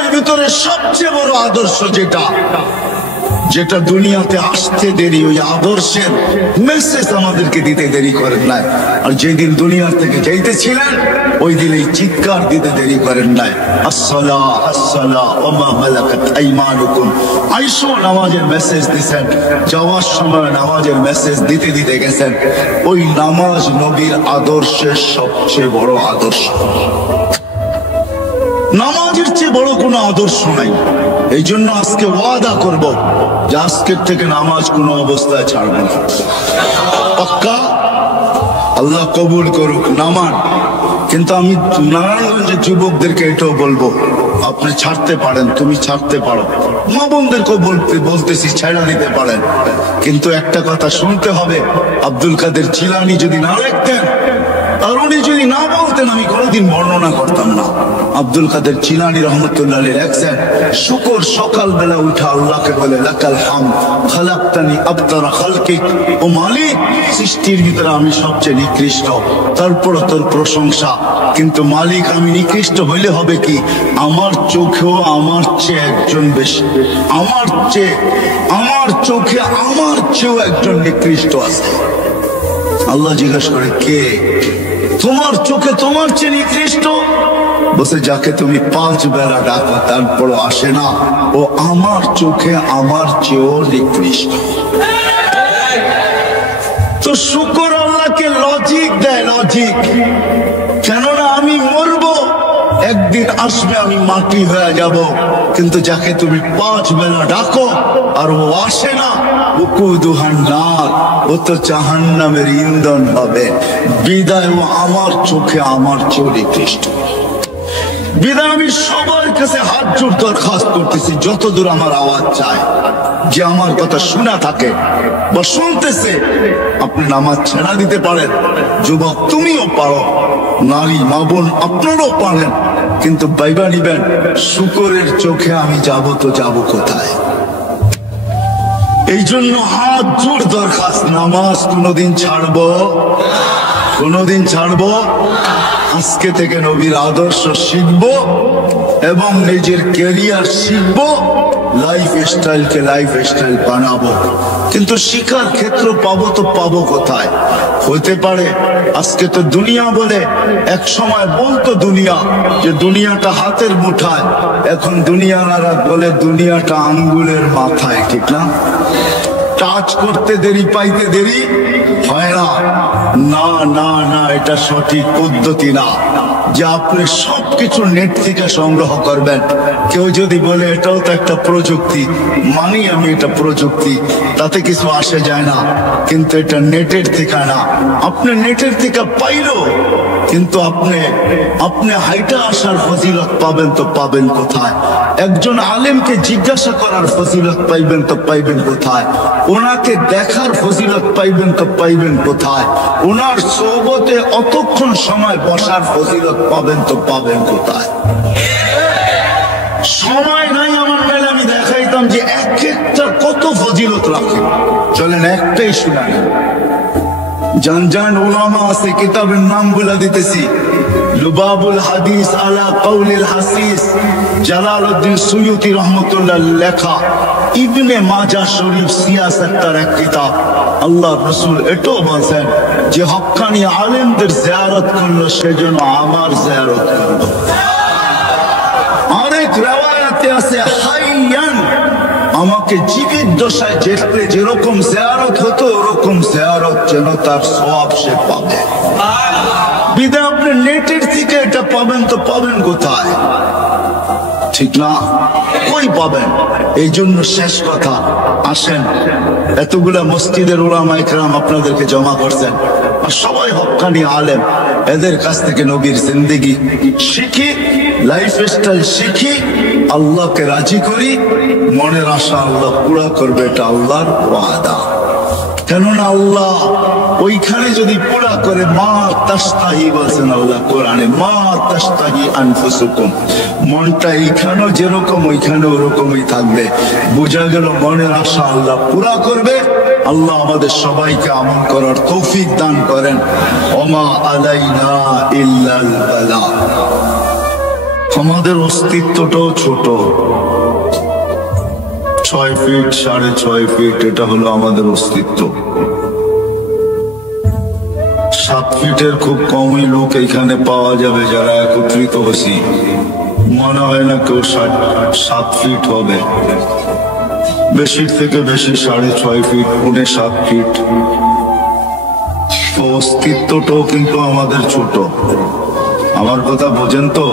আদর্শের ভিতরে সবচেয়ে বড় আদর্শ যেটা যেটা দুনিয়াতে আসতে দেরি, ওই আদর্শের মেসেজ আমাদেরকে দিতে দেরি করেন নাই। আর যেদিন দুনিয়ার থেকে যাইতেছিলেন ওই দিন এই চিৎকার দিতে দেরি করেন নাই, আসসালাহ আসসালাহ ওয়া মা মালাকাত আইমানুকুম। আইসো নামাজের মেসেজ দিছেন, যাওয়ার সময় নামাজের মেসেজ দিতে দিতে গেছেন। ওই নামাজ নবীর আদর্শের সবচেয়ে বড় আদর্শ। নামাজের চেয়ে বড় কোনো আদর্শ নাই। এই জন্য আজকে ওয়াদা করব যে আজকের থেকে নামাজ কোনো অবস্থায় ছাড়বে না। পাক্কা? আল্লাহ কবুল করুক, নামান। কিন্তু আমি নারায়ণগঞ্জের যুবকদেরকে এটাও বলবো, আপনি ছাড়তে পারেন, তুমি ছাড়তে পারো, মা বোনদেরকেও বলতেছি ছেড়ে দিতে পারেন। কিন্তু একটা কথা শুনতে হবে, আব্দুল কাদের জিলানী যদি না লিখতেন আর উনি যদি না বলতেন, আমি কোনোদিন বর্ণনা করতাম না। আব্দুল কাদের জিলানী রহমতুল্লাহ লেখছেন, শুকর সকালবেলা উঠা আল্লাহকে বলে, লাকাল হামদ খালাকতানি আবতারা খালকিক। ও মালিক, সৃষ্টির ভিতরে আমি সবচেয়ে নিকৃষ্ট, তারপর তোর প্রশংসা। কিন্তু মালিক, আমি নিকৃষ্ট হইলে হবে কি? আমার চোখেও আমার চেয়ে একজন বেশি, আমার চোখে আমার চেয়েও একজন নিকৃষ্ট আছে। আল্লাহ জিজ্ঞাসা করে, কে? তোমার চোখে তোমার চেয়ে নিকৃষ্ট? বসে যাকে তুমি 5 বেলা ডাকো তারপরও আসে না, ও আমার চোখে আমার চেয়েও নিকৃষ্ট। তো শুকর আল্লাহকে লজিক দেয়, লজিক। কেননা আমি মরবো, একদিন আসবে আমি মাটি হয়ে যাব। কিন্তু যাকে তুমি 5 বেলা ডাকো আর ও আসে না, উকুদুহান নার, ও তো জাহান্নামের ইন্ধন হবে। বিদায় ও আমার চোখে আমার চেয়ে নিকৃষ্ট। বিদায় আমি সবার কাছে হাত জোড় দরখাস্ত করতেছি, যতদূর আমার আওয়াজ চায়, যে আমার কথা শোনা থাকে বা শুনতেছে, আপনি নামাজ ছেড়া দিতে পারেন। যুবক তুমিও পারো, নারী মা বোন আপনারাও পারেন। কিন্তু বাইবা নিবেন, শুকরের চোখে আমি যাব তো যাব কোথায়? এই জন্য হাত জোড় দরখাস্ত, নামাজ কোনোদিন ছাড়বো, কোনোদিন ছাড়বো। আজকে থেকে নবীর আদর্শ শিখবো এবং নিজের ক্যারিয়ার শিখবো, লাইফ স্টাইলকে লাইফ স্টাইল বানাবো। কিন্তু শিখার ক্ষেত্র পাবো তো পাবো কোথায়? হতে পারে আজকে তো দুনিয়া বলে, এক সময় বলতো দুনিয়া যে দুনিয়াটা হাতের মুঠায়, এখন দুনিয়ারা বলে দুনিয়াটা আঙ্গুলের মাথায়। ঠিক না? টাচ করতে দেরি, পাইতে দেরি হয় না। না না না, এটা সঠিক পদ্ধতি না যে আপনি সবকিছু নেট থেকে সংগ্রহ করবেন। কেউ যদি বলে এটাও তো একটা প্রযুক্তি, মানি আমি এটা প্রযুক্তি, তাতে কিছু আসে যায় না। কিন্তু এটা নেটের থেকে না। আপনি নেটের থেকে পাইলো, কিন্তু আপনি হাইটা আসার ফজিলত পাবেন তো পাবেন কোথায়? একজন আলেমকে জিজ্ঞাসা করার ফজিলত পাইবেন তো পাইবেন কোথায়? ওনাকে দেখার ফজিলত পাইবেন তো পাইবেন কোথায়? ওনার সোহবতে অতক্ষণ সময় বসার ফজিলত পাবেন তো পাবেন কোথায়? সময় নাই আমার বেলা, আমি দেখাইতাম যে এক একটা কত ফজিলত রাখে। চলেন একটাই শুনাই। জান উলামা আছে, কিতাবের নাম বলে দিতেছি। লুবাবুল হাদিস আলা কাউলিল হাসিস, জালালউদ্দিন সুয়ুতি রহমতুল্লাহ লেখা। ইবনে মাজাহ শরীফ সিয়াসত তার এক কিতাব। আল্লাহ রাসূল এটাও বলেন যে হক্কানি আলেমদের জিয়ারত করলো সেজন্য আমার জিয়ারত করলো। আরেক riwayate আছে হাইয়ান, আমাকে জীবিত দশায় যেতে যেরকম জিয়ারত হতো ওরকম জিয়ারত যেন তার সওয়াব সে পাবে। বিদা আপনি নেটের থেকে এটা পাবেন তো পাবেন কোথায়? ঠিক না? কই পাবেন? এই জন্য শেষ কথা, আসেন এতগুলা মসজিদের উলামায়ে কেরাম আপনাদেরকে জমা করছেন, আর সবাই হক্কানি আলেম, এদের কাছ থেকে নবীর জিন্দেগি শিখি, লাইফ স্টাইল শিখি, আল্লাহকে রাজি করি, মনের আশা আল্লাহ পুরা করবে, এটা আল্লাহর ওয়াদা। কেননা আল্লাহ ওইখানে যদি পুরা করে, মা তাস্তাহি বলছেন আল্লাহ কোরআনে, মা তাস্তাহি আনফুসুকুম, মনটা এইখানেও যেরকম ওইখানে ওরকমই থাকবে। বোঝা গেল মনের আশা আল্লাহ পুরা করবে। আল্লাহ আমাদের সবাইকে আমল করার তৌফিক দান করেন। ওমা আলাইনা ইল্লাল বালাগ। আমাদের অস্তিত্বটাও ছোট। 6 ফিট 6.5 ফিট এটা হলো আমাদের অস্তিত্ব। 7 ফিটের খুব কমই লোক এখানে পাওয়া যাবে যারা একত্রিত হয়েছি। মনে হয় না কেউ 7 ফিট হবে, বেশির থেকে বেশি 6.5 ফিট 7 ফিট। অস্তিত্বটাও কিন্তু আমাদের ছোট। আমার কথা বোঝেন তো?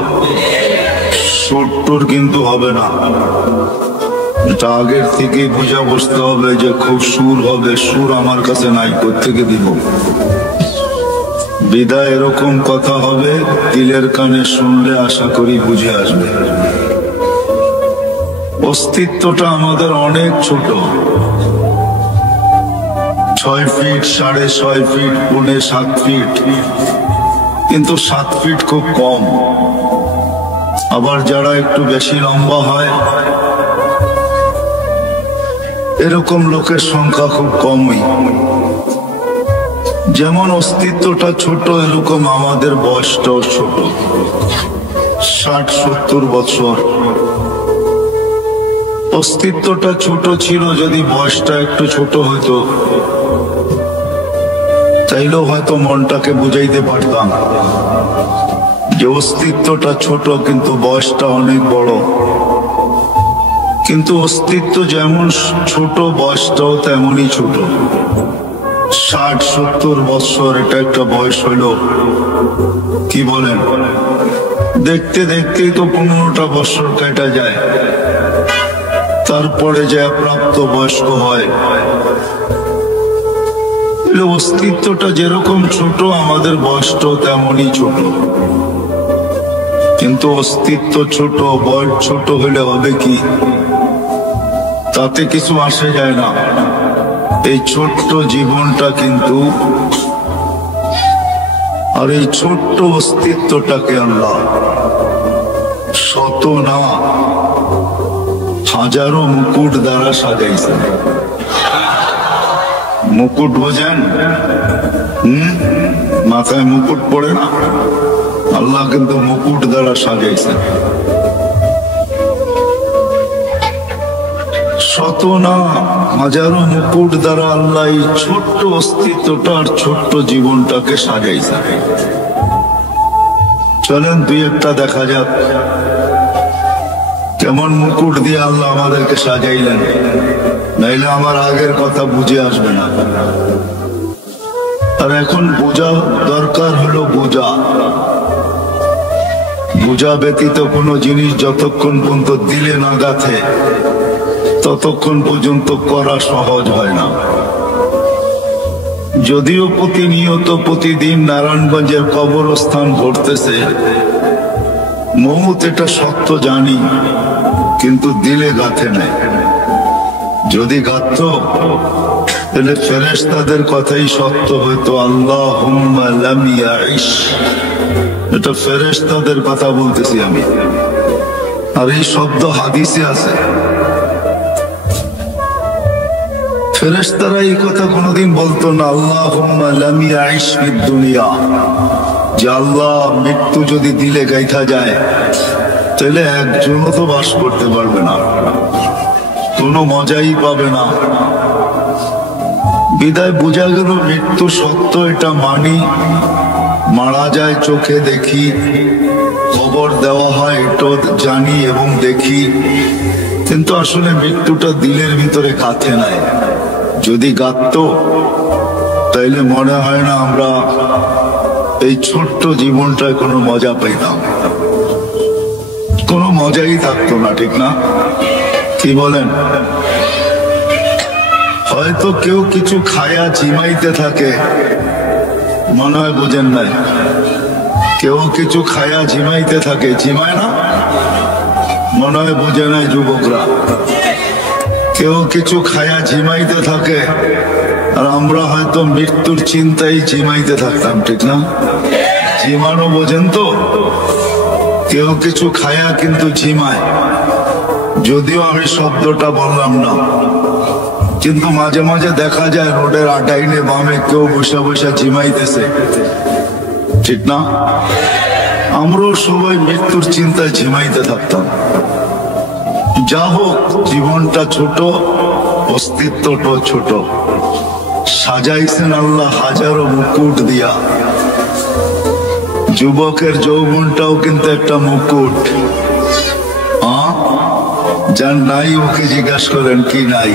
সুর কিন্তু হবে না, এটা আগের থেকে বুঝা বসতে হবে যে খুব সুর হবে। সুর আমার কাছে নাই, কোত্থেকে দিব? বিদায় এরকম কথা হবে, দিলের কানে শুনলে আশা করি বুঝে আসবে। অস্তিত্বটা আমাদের অনেক ছোট। 6 ফিট 6.5 ফিট 7 ফিট, কিন্তু 7 ফিট খুব কম। আবার যারা একটু বেশি লম্বা হয় এরকম লোকের সংখ্যা খুব কমই। যেমন অস্তিত্বটা ছোট, এরকম আমাদের বয়সটাও ছোট। 60-70 বছর। অস্তিত্বটা ছোট ছিল, যদি বয়সটা একটু ছোট হইতো তাইলেও হয়তো মনটাকে বুঝাইতে পারতাম যে অস্তিত্বটা ছোট কিন্তু বয়সটা অনেক বড়। কিন্তু অস্তিত্ব যেমন ছোট, বয়সটাও তেমনই ছোট। 60-70 বছর এটা একটা বয়স হইল, কি বলেন? দেখতে দেখতেই তো 15টা বছর কেটে যায়, তারপরে যে প্রাপ্ত বয়স্ক হয়। অস্তিত্বটা যেরকম ছোট, আমাদের বয়সটাও তেমনই ছোট। কিন্তু অস্তিত্ব ছোট, বয়স ছোট হলে হবে কি? তাতে কিছু আসে যায় না। এই ছোট্ট জীবনটা কিন্তু, আর এই ছোট্ট অস্তিত্বটাকে আল্লাহ শত না হাজারো মুকুট দ্বারা সাজাইছেন। মুকুট বোঝেন? মাথায় মুকুট পড়ে না, আল্লাহ কিন্তু মুকুট দ্বারা সাজাইছেন। শত না হাজারো মুকুট দ্বারা আল্লাহ এই ছোট্ট অস্তিত্বটা আর ছোট্ট জীবনটাকে সাজাইছেন। চলেন 2-1টা দেখা যাক কেমন মুকুট দিয়ে আল্লাহ আমাদেরকে সাজাইলেন, নাইলে আমার আগের কথা বুঝে আসবে না। আর এখন বোঝা দরকার হলো বোঝা। বোঝা ব্যতীত কোনো জিনিস যতক্ষণ পর্যন্ত দিলে না গাঁথে ততক্ষণ পর্যন্ত করা সহজ হয় না। যদিও প্রতিনিয়ত প্রতিদিন নারায়ণগঞ্জের কবরস্থান ঘটতেছে, মৌত এটা সত্য জানি, কিন্তু দিলে গাঁথে নাই। যদি গাঁথত তাহলে ফেরেশতাদের কথাই সত্য হইতো। আল্লাহুম্মা লাম ইয়াইশ, এটা ফেরেশতাদের কথা বলতেছি আমি। আর এই শব্দ হাদিসে আছে। ফেরেশতারা এই কথা কোনোদিন বলতো না, আল্লাহুম্মা লাম ইয়াইশ ফিদ দুনিয়া, যে আল্লাহ মৃত্যু যদি দিলে গাইথা যায় তাহলে একজনও তো বাস করতে পারবে না, কোনো মজাই পাবে না। বিদায় বোঝা গেল মৃত্যু সত্য, এটা মানি। মারা যায় চোখে দেখি, কবর দেওয়া হয় এটাও জানি এবং দেখি, কিন্তু আসলে মৃত্যুটা দিলের ভিতরে গাঁথে নাই। যদি গাঁথত তাইলে মনে হয় না আমরা এই ছোট্ট জীবনটায় কোনো মজা পাইতাম, কোনো মজাই থাকতো না, ঠিক না? কি বলেন? হয়তো কেউ কিছু খায়া ঝিমাইতে থাকে, মনে হয় বোঝেন নাই। কেউ কিছু খায়া ঝিমাইতে থাকে, ঝিমায় না? মনে হয় বোঝে নাই যুবকরা। কেউ কিছু খায়া ঝিমাইতে থাকে, আর আমরা হয়তো মৃত্যুর চিন্তায় ঝিমাইতে থাকতাম, ঠিক না? ঝিমানো বোঝেন তো? কেউ কিছু খায়া কিন্তু ঝিমায়, যদিও আমি শব্দটা বললাম না, কিন্তু মাঝে মাঝে দেখা যায় রোডের ডাইনে বামে কেউ বসে বসে ঝিমাইতেছে, ঠিক না? আমরাও সবাই মৃত্যুর চিন্তায় ঝিমাইতে থাকতাম। যা হোক, জীবনটা ছোট, অস্তিত্বটাও ছোট। সাজাইছেন আল্লাহ হাজারো মুকুট দিয়া। যুবকের যৌবনটাও কিন্তু একটা মুকুট। যার নাই ওকে জিজ্ঞাসা করেন কি নাই।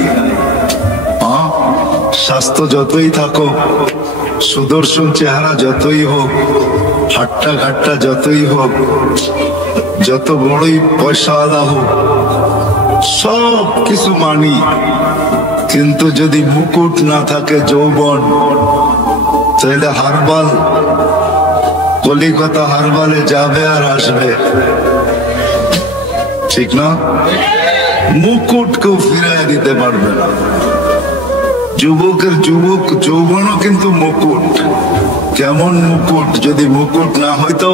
স্বাস্থ্য যতই থাকুক, সুদর্শন চেহারা যতই হোক, হাট্টা ঘাট্টা যতই হোক, যত বড়ই পয়সাওয়ালা হোক, সব কিছু মানি, কিন্তু যদি মুকুট না থাকে যৌবন, তাহলে হারবাল, কলিকাতা হারবালে যাবে আর আসবে, ঠিক না? মুকুট কেউ ফিরাই দিতে পারবে না। যুবকের যৌবনও কিন্তু মুকুট। কেমন মুকুট? যদি মুকুট না হইতো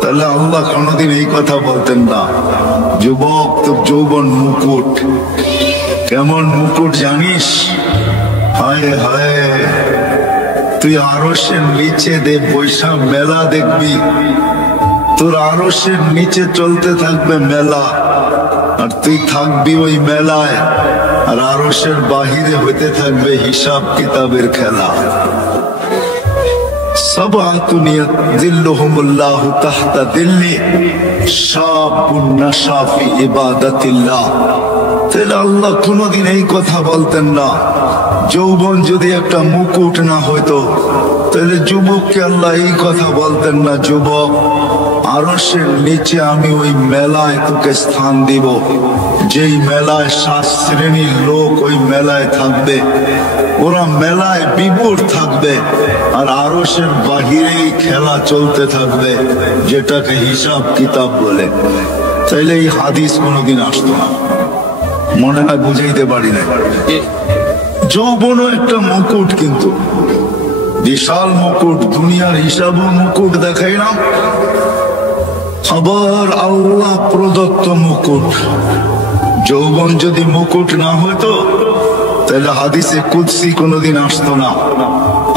তাহলে আল্লাহ কোনদিন এই কথা বলতেন না, যুবক তোর যৌবন মুকুট। কেমন মুকুট জানিস? হায় হায়, তুই আরশের নিচে দে বৈশা মেলা দেখবি, তোর আরশের নিচে চলতে থাকবে মেলা, আর তুই থাকবি ওই মেলায়, আর আরশের বাহিরে হইতে থাকবে হিসাব কিতাবের খেলা। সাবাতুন ইয়াযিল্লুহুমুল্লাহু তাহতা দিল্লি শাবুন নাশা ফি ইবাদাতিল্লাহ। তাহলে আল্লাহ কোনদিন এই কথা বলতেন না, যৌবন যদি একটা মুকুট না হইতো তাহলে যুবককে আল্লাহ এই কথা বলতেন না, যুবক আরশের নিচে আমি ওই মেলায় তোকে স্থান দিব, যেই মেলায় 7 শ্রেণীর লোক ওই মেলায় থাকবে, ওরা মেলায় বিভোর থাকবে, আর আরশের বাহিরেই খেলা চলতে থাকবে, যেটাকে হিসাব কিতাব বলে। তাইলে এই হাদিস কোনোদিন আসতো না। মনে হয় বুঝাইতে পারি না। যৌবনও একটা মুকুট, কিন্তু বিশাল মুকুট, দুনিয়ার হিসাবও মুকুট দেখাই না, আবার আল্লাহ প্রদত্ত মুকুট। যৌবন যদি মুকুট না হইতো তাহলে হাদিসে কুদসি কোনোদিন আসতো না।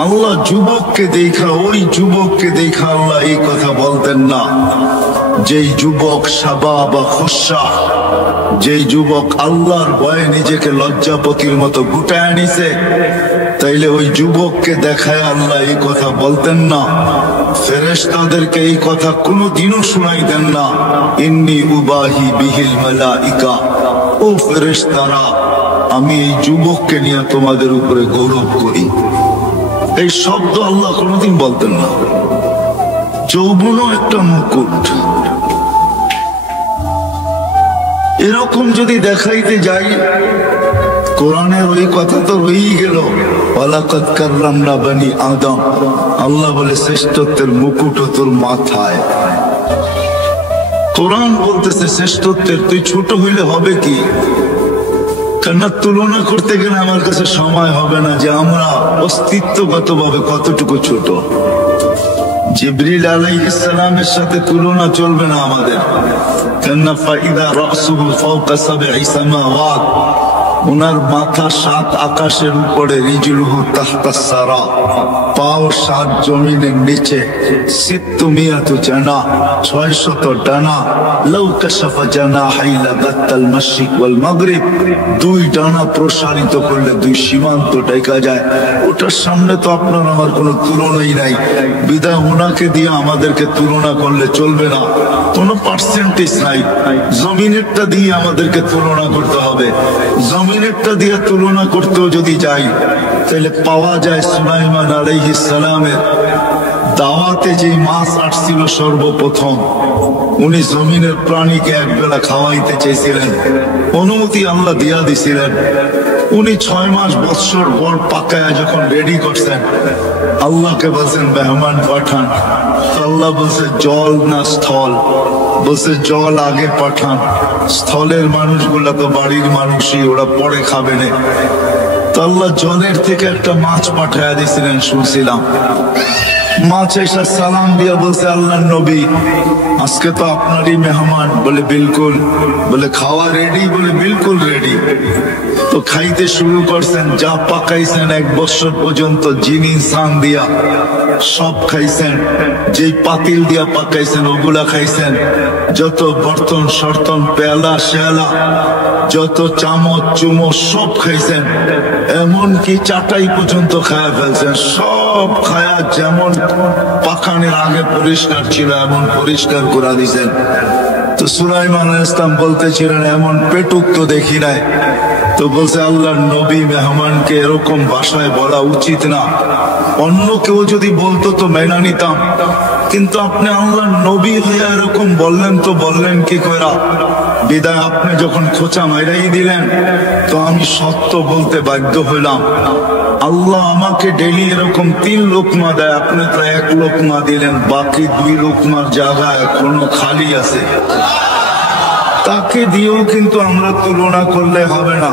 আল্লাহ যুবককে দেখা, ওই যুবককে দেখা আল্লাহ এই কথা বলতেন না, যেই যুবক শাবাব বা খুশা, যেই যুবক আল্লাহর ভয়ে নিজেকে লজ্জাপতির মতো গুটায় নিছে, তাইলে ওই যুবককে দেখায় আল্লাহ এই কথা বলতেন না। ফেরেশতাদেরকে এই কথা কোনোদিনও শুনাইতেন না, ইন্নী উবাহি বিহিল মালাইকা, ও ফেরেশতারা আমি এই যুবককে নিয়ে তোমাদের উপরে গৌরব করি। এই শব্দ আল্লাহ কোনোদিন বলতেন না। যৌবনও একটা মুকুট। এরকম যদি দেখাইতে যাই, কোরআনের ওই কথা তো রয়েই গেল, ওয়ালাকাদ কাররামনা বনি আদম। আল্লাহ বলে শ্রেষ্ঠত্বের মুকুট তোর মাথায়। কোরআন বলতেছে শ্রেষ্ঠত্বের, তুই ছোট হইলে হবে কি? কেননা তুলনা করতে গেলে আমার কাছে সময় হবে না যে আমরা অস্তিত্বগতভাবে কতটুকু ছোট। জিবরিল আলাইহিস সালামের সাথে তুলনা চলবে না আমাদের, কেননা ফাইদা রাসুহু ফাওকা সাবঈ সামাওয়াত, ওনার মাথা 7 আকাশের উপরে, রিজলুহু তাহতাস সারা, পাও 7 জমিনের নিচে, সিত্তুমিয়াতু জানা, 600 ডানা, লাউ কাশাফা জানাহাই লাগাত্তাল মাশরিক ওয়াল মাগরিব, 2 ডানা প্রসারিত করলে 2 সীমান্ত ঢেকা যায়। ওটার সামনে তো আপনার আমার কোনো তুলনাই নাই, বিধায় ওনাকে দিয়ে আমাদেরকে তুলনা করলে চলবে না, কোনো পার্সেন্টেজ নাই। জমিনেরটা দিয়ে আমাদেরকে তুলনা করতে হবে। জমিনেরটা দিয়ে তুলনা করতেও যদি যাই, তাহলে পাওয়া যায় সুলাইমান আলাইহিস সালামের দাওয়াতে যে মাছ আসছিল সর্বপ্রথম, উনি জমিনের প্রাণীকে একবেলা খাওয়াইতে চেয়েছিলেন, অনুমতি আল্লাহ দিয়া দিছিলেন। উনি 6 মাস বৎসর পর পাকায় যখন রেডি করছেন, আল্লাহকে বলছেন মেহমান পাঠান। আল্লাহ বলছে জল না স্থল? বলছে জল আগে পাঠান, স্থলের মানুষগুলা তো বাড়ির মানুষই, ওরা পরে খাবে না। তো আল্লাহ জলের থেকে একটা মাছ পাঠাইয়া দিয়েছিলেন, শুনছিলাম। মা চাইসা সালাম দিয়া বলছে, আল্লাহর নবী আজকে তো আপনারই মেহমান। বলে বিলকুল। বলে খাওয়া রেডি? বলে বিলকুল রেডি। তো খাইতে শুরু করছেন, যা পাকাইছেন 1 বছর পর্যন্ত জিন ইনসান দিয়া সব খাইছেন। যেই পাতিল দিয়া পাকাইছেন ওগুলা খাইছেন। যত বর্তন সর্তন পেয়ালা শেয়ালা যত চামচ চুমচ সব খাইছেন। এমনকি চাটাই পর্যন্ত খায়া ফেলছেন। সব খায়া যেমন পাকানোর আগে পরিষ্কার ছিল এমন পরিষ্কার করে দিয়েছেন। তো সুলাইমান আলাইহিস সালাম বলতেছিলেন, এমন পেটুক তো দেখি নাই। তো বলছে, আল্লাহর নবী মেহমানকে এরকম ভাষায় বলা উচিত না। অন্য কেউ যদি বলতো তো মেনে নিতাম, কিন্তু আপনি আল্লাহর নবী হয়ে এরকম বললেন, তো বললেন কি করে? বিদায় আপনি যখন খোঁচা মাইরাই দিলেন তো আমি সত্য বলতে বাধ্য হইলাম। আল্লাহ আমাকে ডেলি এরকম 3 লোকমা দেয়, আপনি তো 1 লোকমা দিলেন, বাকি 2 লোকমার জায়গা এখনো খালি আছে। তাকে দিয়েও কিন্তু আমরা তুলনা করলে হবে না।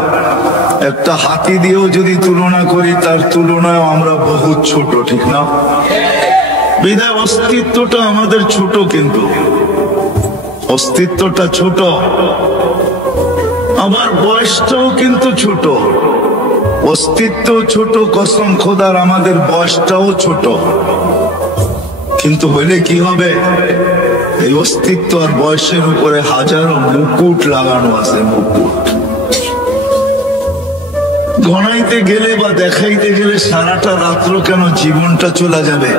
একটা হাতি দিয়েও যদি তুলনা করি তার তুলনায় আমরা বহুত ছোট, ঠিক না? বিদায় অস্তিত্বটা আমাদের ছোট, কিন্তু অস্তিত্বটা ছোট, আমার বয়সটাও কিন্তু ছোট। অস্তিত্ব ছোট, কসম খোদার আমাদের বয়সটাও ছোট। কিন্তু হইলে কি হবে? এই অস্তিত্ব আর বয়সের উপরে হাজারো মুকুট লাগানো আছে। মুকুট গণাইতে গেলে বা দেখাইতে গেলে সারাটা রাত্র কেন জীবনটা চলে যাবে।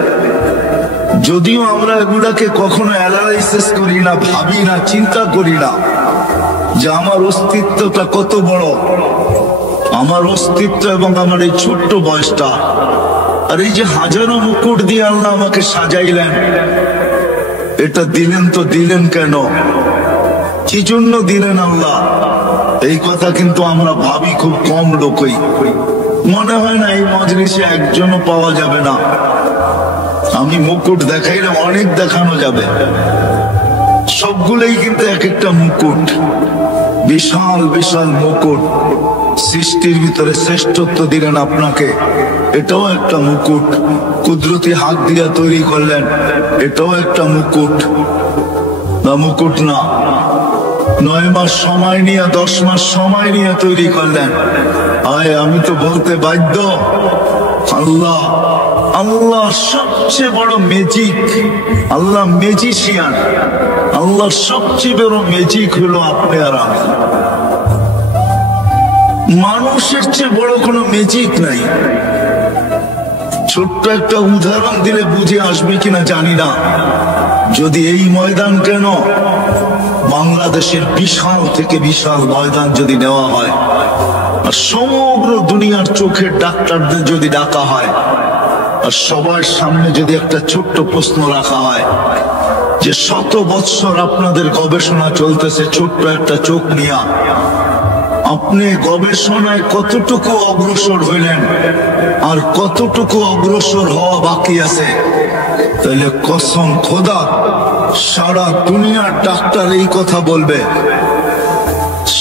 যদিও আমরা এগুলাকে কখনো অ্যানালাইসিস করি না, ভাবি না, চিন্তা করি না যে আমার অস্তিত্বটা কত বড়। আমার অস্তিত্ব এবং আমার এই ছোট্ট বয়সটা, আর এই যে হাজারো মুকুট দিয়ে আল্লাহ আমাকে সাজাইলেন, এটা দিলেন তো দিলেন কেন? কি জন্য দিলেন আল্লাহ? এই কথা কিন্তু আমরা ভাবি খুব কম লোকই। মনে হয় না এই মজলিসে একজনও পাওয়া যাবে না। আমি মুকুট দেখাইলে অনেক দেখানো যাবে, সবগুলোই কিন্তু এক একটা মুকুট, বিশাল বিশাল মুকুট। সৃষ্টির ভিতরে শ্রেষ্ঠত্ব দিলেন আপনাকে, এটাও একটা মুকুট। কুদরতি হাত দিয়া তৈরি করলেন, এটাও একটা মুকুট। না মুকুট না, 9 মাস সময় নিয়ে 10 মাস সময় নিয়ে তৈরি করলেন। আয় আমি তো বলতে বাধ্য, আল্লাহ আল্লাহ সবচেয়ে বড় ম্যাজিক। আল্লাহ ম্যাজিশিয়ান। আল্লাহর সবচেয়ে বড় ম্যাজিক হলো আপনি আর আমি। মানুষের চেয়ে বড় কোনো ম্যাজিক নাই। ছোট্ট একটা উদাহরণ দিলে বুঝে আসবে কিনা জানি না। যদি এই ময়দান কেন, বাংলাদেশের বিশাল থেকে বিশাল ময়দান যদি নেওয়া হয় আর সমগ্র দুনিয়ার চোখের ডাক্তারদের যদি ডাকা হয় আর সবার সামনে যদি একটা ছোট্ট প্রশ্ন রাখা হয় যে 100 বৎসর আপনাদের গবেষণা চলতেছে ছোট্ট একটা চোখ নিয়ে, আপনি গবেষণায় কতটুকু অগ্রসর হইলেন আর কতটুকু অগ্রসর হওয়া বাকি আছে, তাহলে কসম খোদা সারা দুনিয়ার ডাক্তার এই কথা বলবে।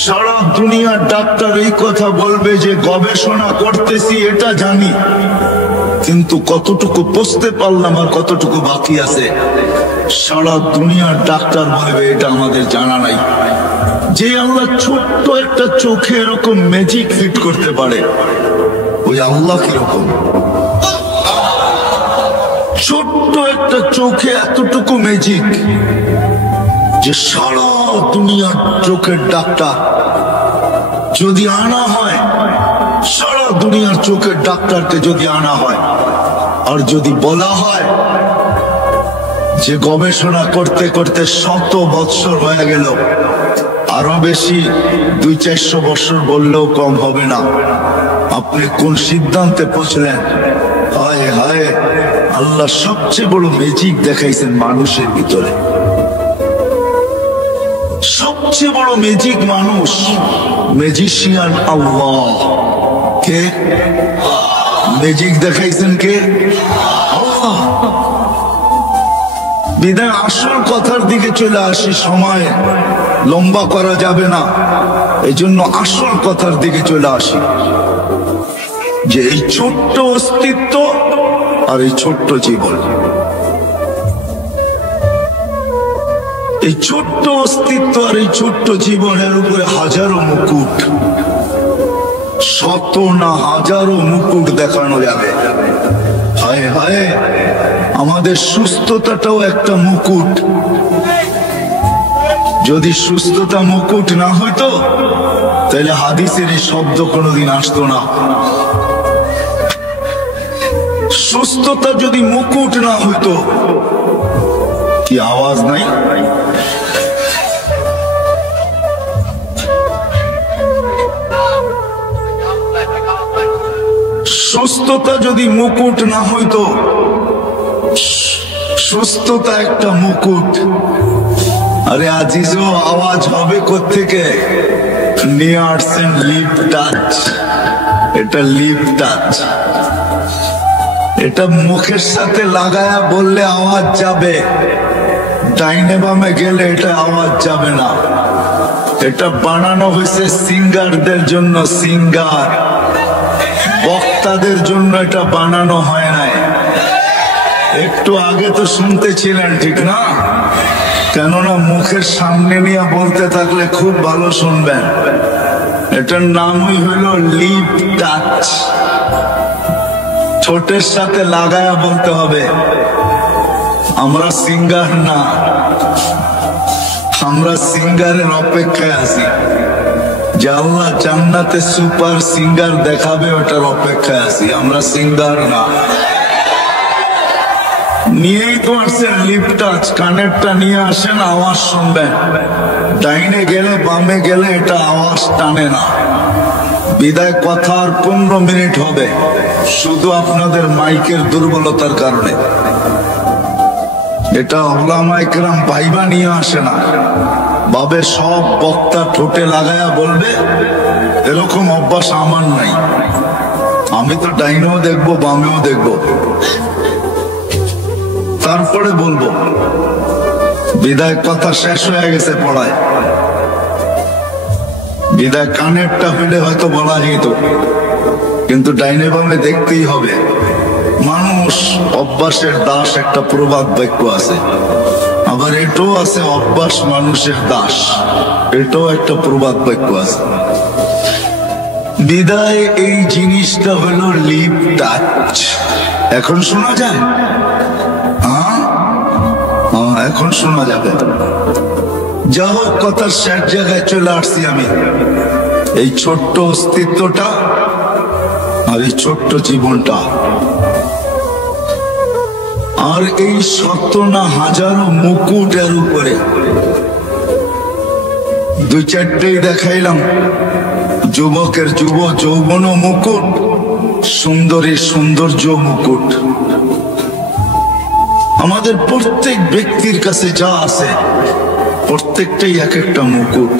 সারা দুনিয়ার ডাক্তার এই কথা বলবে যে গবেষণা করতেছি এটা জানি, কিন্তু কতটুকু পৌঁছতে পারলাম আর কতটুকু বাকি আছে, সারা দুনিয়ার ডাক্তার বলবে এটা আমাদের জানা নাই। যে আল্লাহ ছোট্ট একটা চোখে এরকম ম্যাজিক ফিট করতে পারে, ওই আল্লাহ কিরকম? ছোট্ট একটা চোখে এতটুকু ম্যাজিক যে সারা দুনিয়ার চোখের ডাক্তার যদি আনা হয়, সারা দুনিয়ার চোখের ডাক্তারকে যদি আনা হয় আর যদি বলা হয় যে গবেষণা করতে করতে 100 বৎসর হয়ে গেল, আরো বেশি 200-400 বছর বললেও কম হবে না, আপনি কোন সিদ্ধান্তে পৌঁছলেন? হায় হায়, আল্লাহ সবচেয়ে বড় ম্যাজিক দেখাইছেন মানুষের ভিতরে। সবচেয়ে বড় ম্যাজিক মানুষ, ম্যাজিশিয়ান আল্লাহ। কে ম্যাজিক দেখাইছেন? কে? আল্লাহ। বিদায় আসল কথার দিকে চলে আসি, সময় লম্বা করা যাবে না, এই জন্য আসল কথার দিকে চলে আসি যে এই ছোট্ট অস্তিত্ব আর এই ছোট্ট জীবন, এই ছোট্ট অস্তিত্ব আর এই ছোট্ট জীবনের উপরে হাজারো মুকুট, শত না হাজারো মুকুট দেখানো যাবে। হায় হায়, আমাদের সুস্থতাটাও একটা মুকুট। যদি সুস্থতা মুকুট না হইতো তাহলে হাদিসের এই শব্দ কোনোদিন আসতো না। সুস্থতা যদি মুকুট না হইতো, কি আওয়াজ নাই? সুস্থতা যদি মুকুট না হইতো, সুস্থতা একটা মুকুট। আরে আজিজও আওয়াজ হবে কোত্থেকে? নিয়ে আসছেন লিপ টাচ। এটা লিপ টাচ, এটা মুখের সাথে লাগায়া বললে আওয়াজ যাবে, ডাইনে বামে গেলে এটা আওয়াজ যাবে না। এটা বানানো হয়েছে সিঙ্গারদের জন্য, সিঙ্গার, বক্তাদের জন্য এটা বানানো হয় নাই। একটু আগে তো শুনতেছিলেন, ঠিক না? কেননা মুখের সামনে নিয়ে বলতে থাকলে খুব ভালো শুনবেন। এটার নামই হইল লিপ টাচ। ঠোঁটের সাথে লাগায়া বলতে হবে। আমরা সিঙ্গার না, আমরা সিঙ্গারের অপেক্ষায় আছি। যে আল্লাহ জান্নাতে সুপার সিঙ্গার দেখাবে, ওটার অপেক্ষায় আছি। আমরা সিঙ্গার না। নিয়েই তো আসছেন লিপ টাচ, কানেরটা নিয়ে আসেন, আওয়াজ শুনবেন। ডাইনে গেলে বামে গেলে এটা আওয়াজ টানে না। বিদায় কথা আর 15 মিনিট হবে, শুধু আপনাদের মাইকের দুর্বলতার কারণে। এটা ওলামা ইকরাম ভাইবা নিয়ে আসে না, ভাবে সব বক্তা ঠোঁটে লাগায়া বলবে, এরকম অভ্যাস আমার নাই। আমি তো ডাইনেও দেখবো, বামেও দেখবো, তারপরে বলবো। বিদায় কথা শেষ হয়ে গেছে পড়ায়। বিদায় কানেরটা হইলে হয়তো বলা যেত, কিন্তু ডাইনে বামে দেখতেই হবে। মানুষ অভ্যাসের দাস, একটা প্রবাদ বাক্য আছে। আবার এটাও আছে, অভ্যাস মানুষের দাস, এটাও একটা প্রবাদ বাক্য আছে। বিদায় এই জিনিসটা হলো লিপ টাচ। এখন শোনা যায়? এখন শোনা যাবে। যা হোক, কথার শেষ জায়গায় চলে আসছি আমি। এই ছোট্ট অস্তিত্বটা আর এই ছোট্ট জীবনটা আর এই শত না হাজারো মুকুটের উপরে দুই চারটেই দেখাইলাম। যুবকের যুব যৌবন মুকুট, সুন্দরীর সৌন্দর্য মুকুট। আমাদের প্রত্যেক ব্যক্তির কাছে যা আছে প্রত্যেকটাই এক একটা মুকুট।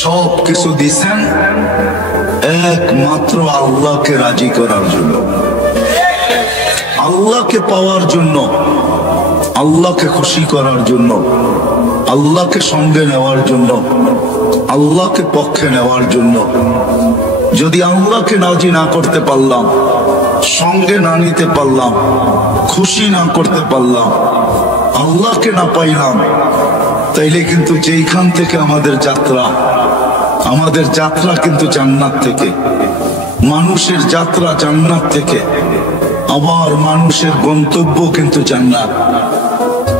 সব কিছু দিছেন একমাত্র আল্লাহকে রাজি করার জন্য, আল্লাহকে পাওয়ার জন্য, আল্লাহকে খুশি করার জন্য, আল্লাহকে সঙ্গে নেওয়ার জন্য, আল্লাহকে পক্ষে নেওয়ার জন্য। যদি আল্লাহকে রাজি না করতে পারলাম, সঙ্গে না নিতে পারলাম, খুশি না করতে পারলাম, আল্লাহকে না পাইলাম, তাইলে কিন্তু যেইখান থেকে আমাদের যাত্রা কিন্তু জান্নাত থেকে। মানুষের যাত্রা জান্নাত থেকে, আবার মানুষের গন্তব্য কিন্তু জান্নাত।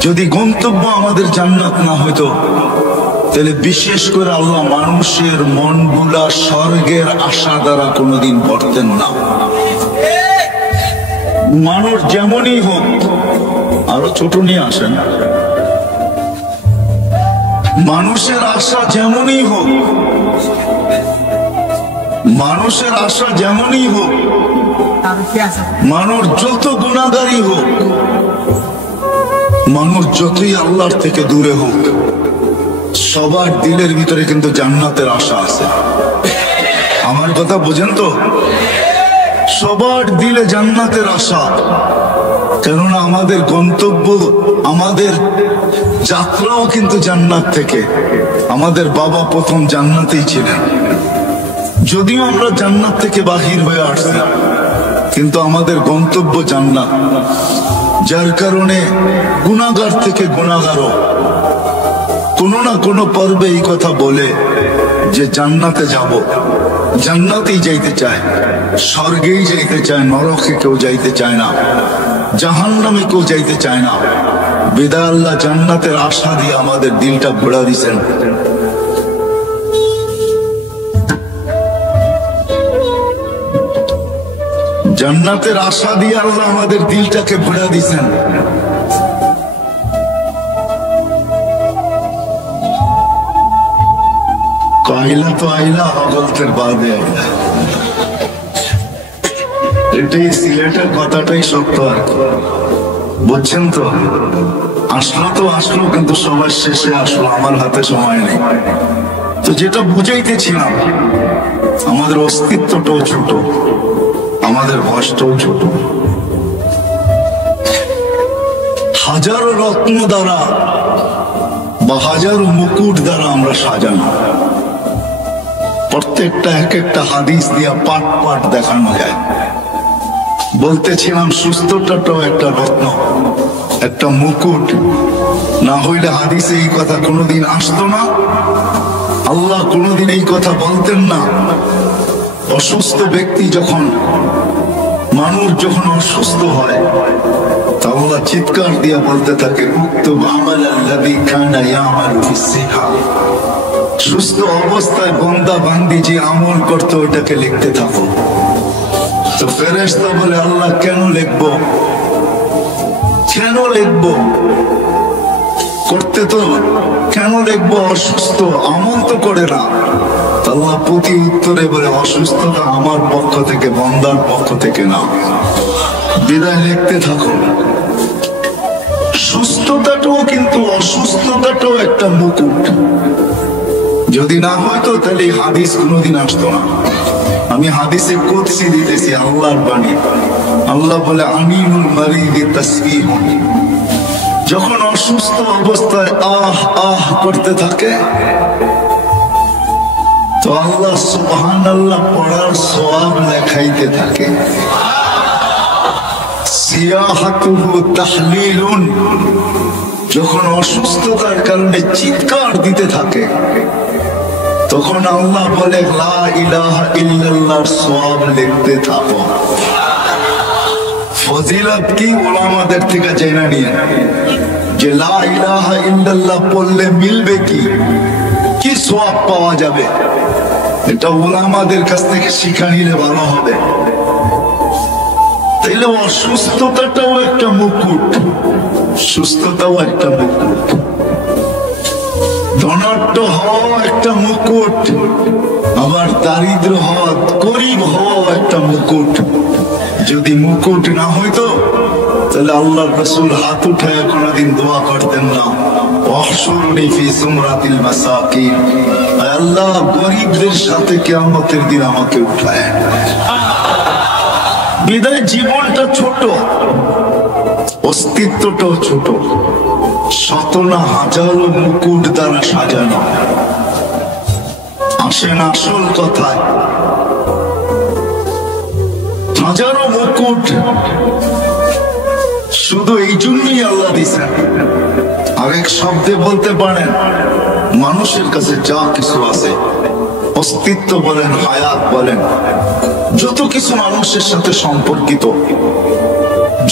যদি গন্তব্য আমাদের জান্নাত না হইতো, তাহলে বিশেষ করে আল্লাহ মানুষের মনগুলা স্বর্গের আশা দ্বারা কোনোদিন ভরতেন না। মানুষ যেমনই হোক, আরো ছোট নিয়ে আসেন, মানুষের আশা যেমনই হোক, মানুষের আশা যেমনই হোক, মানুষ যত গুনাহগারই হোক, মানুষ যতই আল্লাহর থেকে দূরে হোক, সবার দিলের ভিতরে কিন্তু জান্নাতের আশা আছে। আমার কথা বোঝেন তো? সবার দিলে জান্নাতের আশা। কেননা আমাদের গন্তব্য, আমাদের যাত্রাও কিন্তু জান্নাত থেকে। আমাদের বাবা প্রথম জান্নাতেই ছিলেন, যদিও আমরা জান্নাত থেকে বাহির হয়ে আসছি, কিন্তু আমাদের গন্তব্য জান্নাত। যার কারণে গুনাহগার থেকে গুনাহগারও, কোনো না কোনো পর্বে এই কথা বলে যে জান্নাতে যাব, জান্নাতেই যাইতে চায়, স্বর্গেই যাইতে চায়, নরকে কেউ যাইতে চায় না, জাহান্নামে কেউ যাইতে চায় না। বিদায় আল্লাহ জান্নাতের আশা দিয়ে আমাদের দিলটা ভরা দিছেন। জান্নাতের আশা দিয়ে আল্লাহ আমাদের দিলটাকে ভরা দিছেন। আইলা তো আইলা, গল্পের বাদে আইলা, এটাই সিলেটের কথাটাই সত্য। আর বুঝছেন তো, আসলো তো আসলো, কিন্তু সবার শেষে আসলো, আমার হাতে সময় নেই। তো যেটা বুঝাইতেছিলাম, আমাদের অস্তিত্বটাও ছোট, আমাদের বয়সটাও ছোট। হাজারো রত্ন দ্বারা বা হাজারো মুকুট দ্বারা আমরা সাজানো, প্রত্যেকটা এক একটা হাদিস দিয়া পাট পাট দেখানো যায়। বলতেছিলাম সুস্থটাও একটা রত্ন, একটা মুকুট। না হইলে হাদিসে এই কথা কোনোদিন আসতো না, আল্লাহ কোনোদিন এই কথা বলতেন না। অসুস্থ ব্যক্তি যখন, মানুষ যখন অসুস্থ হয়, তা আল্লাহ চিৎকার দিয়া বলতে থাকে, উক্তুব আমালাল্লাযী কানা ইয়ামালু ফিস-সিহা। সুস্থ অবস্থায় বান্দা বান্দি যে আমল করতো ওটাকে লিখতে থাকো। তো ফেরেশতা বলে, আল্লাহ কেন লিখবো, কেন লিখবো, করতে তো কেন লিখবো, অসুস্থ, আমল তো করে না। আল্লাহ প্রতি উত্তরে বলে, অসুস্থতা আমার পক্ষ থেকে, বান্দার পক্ষ থেকে না, বিদায় লিখতে থাকো। সুস্থতাটাও কিন্তু, অসুস্থতাটাও একটা মুকুট। যদি না হয়তো তাহলে হাদিস কোনোদিন আসতো না। আমি হাদিসে কুদসি দিতেছি, আল্লাহর বাণী। আল্লাহ বলে, আমিনুল মারিদি তাসবিহুন। যখন অসুস্থ অবস্থায় আহ আহ করতে থাকে, তো আল্লাহ সুবহানাল্লাহ পড়ার সওয়াব লেখাইতে থাকে। সিয়াহাতুহু তাহলিলুন। যখন অসুস্থতার কারণে চিৎকার দিতে থাকে, তখন আল্লাহ বলে, লা ইলাহা ইল্লাল্লাহর সওয়াব লিখতে থাকো। ফজিলত কি উলামাদের থেকে জেনে নিয়ে, যে লা ইলাহা ইল্লাল্লাহ পড়লে মিলবে কি, কি সওয়াব পাওয়া যাবে, এটা উলামাদের কাছ থেকে শিখা নিলে ভালো হবে। তাইলে অসুস্থতাটাও একটা মুকুট, সুস্থতাও একটা মুকুট। ধনাঢ্য হওয়া একটা মুকুট, আবার দারিদ্র হওয়া, গরিব হওয়া একটা মুকুট। যদি মুকুট না হইতো তাহলে আল্লাহ রাসূল হাত উঠায় কোনদিন দোয়া করতেন না, ওয়াহশুরনি ফি সুমরাতিল মাসাকিন। আল্লাহ গরিবদের সাথে কিয়ামতের দিন আমাকে উঠায়। বিদায় জীবনটা ছোট, অস্তিত্বটাও ছোট, শত না হাজারো মুকুট দ্বারা সাজানো। আসেন আসল কথায়, হাজারো মুকুট শুধু এই জন্যই আল্লাহ দিছেন। আরেক শব্দে বলতে পারেন, মানুষের কাছে যা কিছু আছে, অস্তিত্ব বলেন, হায়াত বলেন, যত কিছু মানুষের সাথে সম্পর্কিত,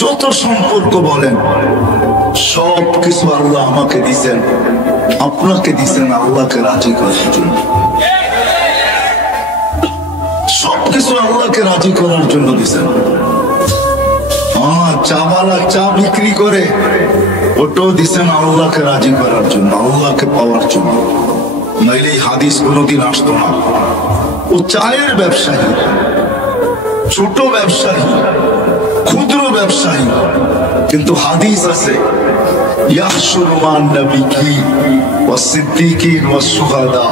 যত সম্পর্ক বলেন, সব কিছু আল্লাহ আমাকে দিছেন, আপনাকে দিছেন আল্লাহকে রাজি করার জন্য। সবকিছু আল্লাহকে রাজি করার জন্য দিছেন। চাওয়ালা চা বিক্রি করে, ওটাও দিছেন আল্লাহকে রাজি করার জন্য, আল্লাহকে পাওয়ার জন্য। নাইলে এই হাদিস কোনোদিন আসতো না। ও চায়ের ব্যবসায়ী, ছোট ব্যবসায়ী, ক্ষুদ্র ব্যবসায়ী, কিন্তু হাদিস আছে, ইয়াহশুরু মান নাবিয়্যিন ওয়াস সিদ্দীকিন ওয়াস শুহাদা।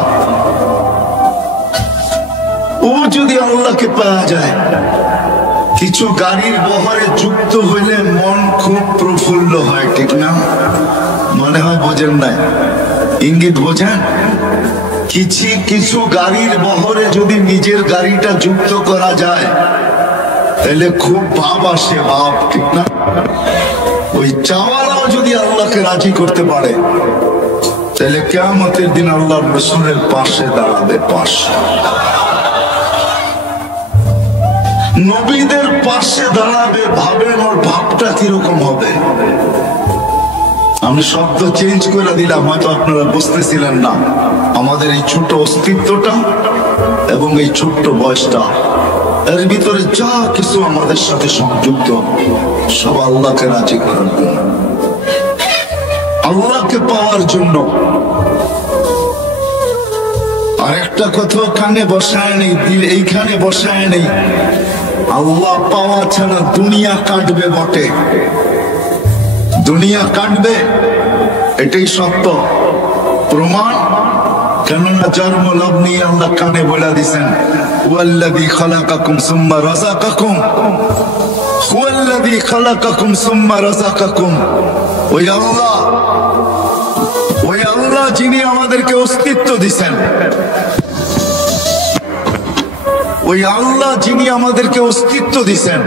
ও যদি আল্লাহকে পাওয়া যায়, কিছু গাড়ির বহরে যুক্ত হইলে মন খুব প্রফুল্ল হয়, ঠিক না? মনে হয় বোঝেন নাই, ইঙ্গিত বোঝেন? কিছু গাড়ির বহরে যদি নিজের গাড়িটা যুক্ত করা যায়, তাহলে খুব ভাব আসে, ভাব, ঠিক না? ওই চাওয়ালাও যদি আল্লাহকে রাজি করতে পারে, তাহলে কিয়ামতের দিন আল্লাহর রাসূলের পাশে দাঁড়াবে। পাশে নবীদের পাশে দাঁড়াবে। ভাবেন ওর ভাবটা কিরকম হবে। আমি শব্দ চেঞ্জ করে দিলাম, হয়তো আপনারা বুঝতেছিলেন না। আমাদের এই ছোট অস্তিত্বটা এবং এই ছোট্ট বয়সটা, এর ভিতরে যা কিছু আমাদের সাথে সংযুক্ত, সব আল্লাহকে রাজি করার জন্য, আল্লাহকে পাওয়ার জন্য। আর একটা কথা কানে বসায় নেই, দিল এইখানে বসায় নেই। আল্লাহ পাওয়া ছাড়া দুনিয়া কাটবে বটে, দুনিয়া কাটবে, এটাই সত্য। প্রমাণ, কেননা জন্ম লাভ নিয়ে আল্লাহ কানে বলে দিছেন, হুয়াল্লাযী খালাকাকুম সুম্মা রাযাকাকুম, হুয়াল্লাযী খালাকাকুম সুম্মা রাযাকাকুম। ওই আল্লাহ যিনি আমাদেরকে অস্তিত্ব দিছেন, ওই আল্লাহ যিনি আমাদেরকে অস্তিত্ব দিছেন,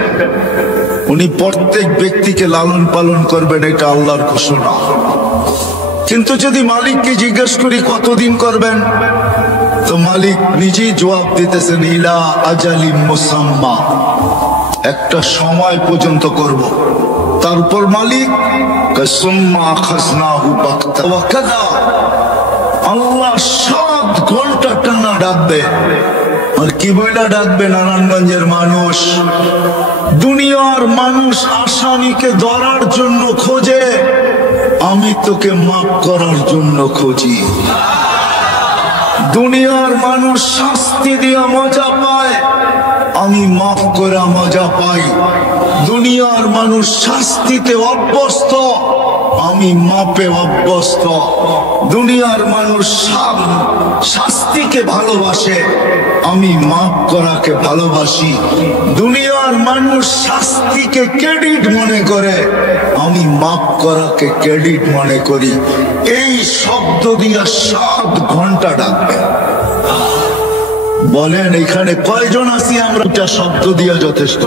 উনি প্রত্যেক ব্যক্তিকে লালন পালন করবেন, এটা আল্লাহর ঘোষণা। কিন্তু যদি মালিককে জিজ্ঞেস করি কতদিন করবেন, তো মালিক নিজেই জবাব দিতেছেন, ইলা আজালিম মুসাম্মা, একটা সময় পর্যন্ত করব। তারপর মালিক সুম্মা আখাযনাহু বাগতা ওয়া কাযা, আল্লাহ 7 ঘন্টা টানা ডাকবে। আর কি বইলা ডাকবে? নারায়ণগঞ্জের মানুষ, দুনিয়ার মানুষ আসামিকে ধরার জন্য খোঁজে, আমি তোকে মাফ করার জন্য খুঁজি। দুনিয়ার মানুষ শাস্তি দিয়ে মজা পায়, আমি মাফ করা মজা পাই। দুনিয়ার মানুষ শাস্তিতে অভ্যস্ত, আমি মাপে অভ্যস্ত। দুনিয়ার মানুষ শাস্তিকে ভালোবাসে, আমি মাফ করাকে ভালোবাসি। দুনিয়ার মানুষ শাস্তিকে ক্রেডিট মনে করে, আমি মাফ করাকে ক্রেডিট মনে করি। এই শব্দ দিয়া 7 ঘন্টা ডাকবে। বলেন এখানে কয়জন আছি আমরা? এটা শব্দ দিয়া যথেষ্ট।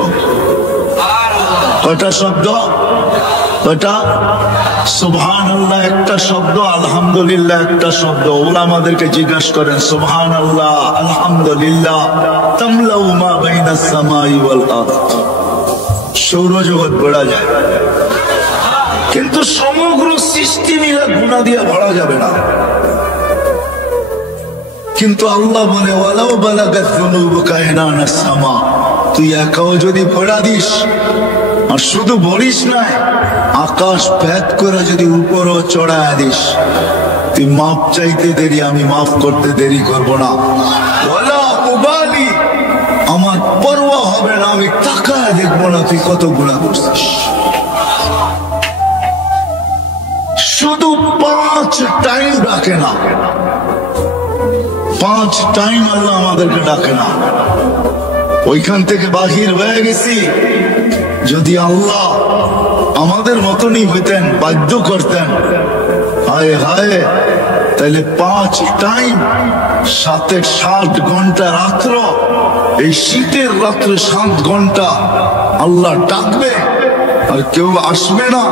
কয়টা শব্দ? কয়টা? সুবহানাল্লাহ একটা শব্দ, আলহামদুলিল্লাহ একটা শব্দ। উলামাদেরকে জিজ্ঞাসা করেন, সুবহানাল্লাহ আলহামদুলিল্লাহ তামলাউ মা বাইনাস সামাই ওয়াল আরদ, সৌরজগৎ ভরা যায়। কিন্তু সমগ্র সৃষ্টি মিলে গুনাহ দিয়ে ভরা যাবে না। কিন্তু আল্লাহ বলে, ওয়ালাউ বালাগাত যুনুবুকা ইনানাস সামা, তুই একাও যদি ভরা দিস, আর শুধু বলিস না, আকাশ ভেদ করে যদি উপরও চড়ায় দিস, তুই মাফ চাইতে দেরি, আমি মাফ করতে দেরি করব না। ওয়ালা উবালি, আমার পরোয়া হবে না, আমি তাকায় দেখবো না তুই কত গুনাহ করছিস। শুধু 5 টাইম ডাকে না, 5 টাইম আল্লাহ আমাদেরকে ডাকে না। ওইখান থেকে বাহির হয়ে গেছি। যদি আল্লাহ আমাদের মতনই হইতেন, বাধ্য করতেন, হায় হায়, তাহলে 5 টাইম, 7 ঘন্টা রাত্র, এই শীতের রাত্রে 7 ঘন্টা আল্লাহ ডাকবে আর কেউ আসবে না,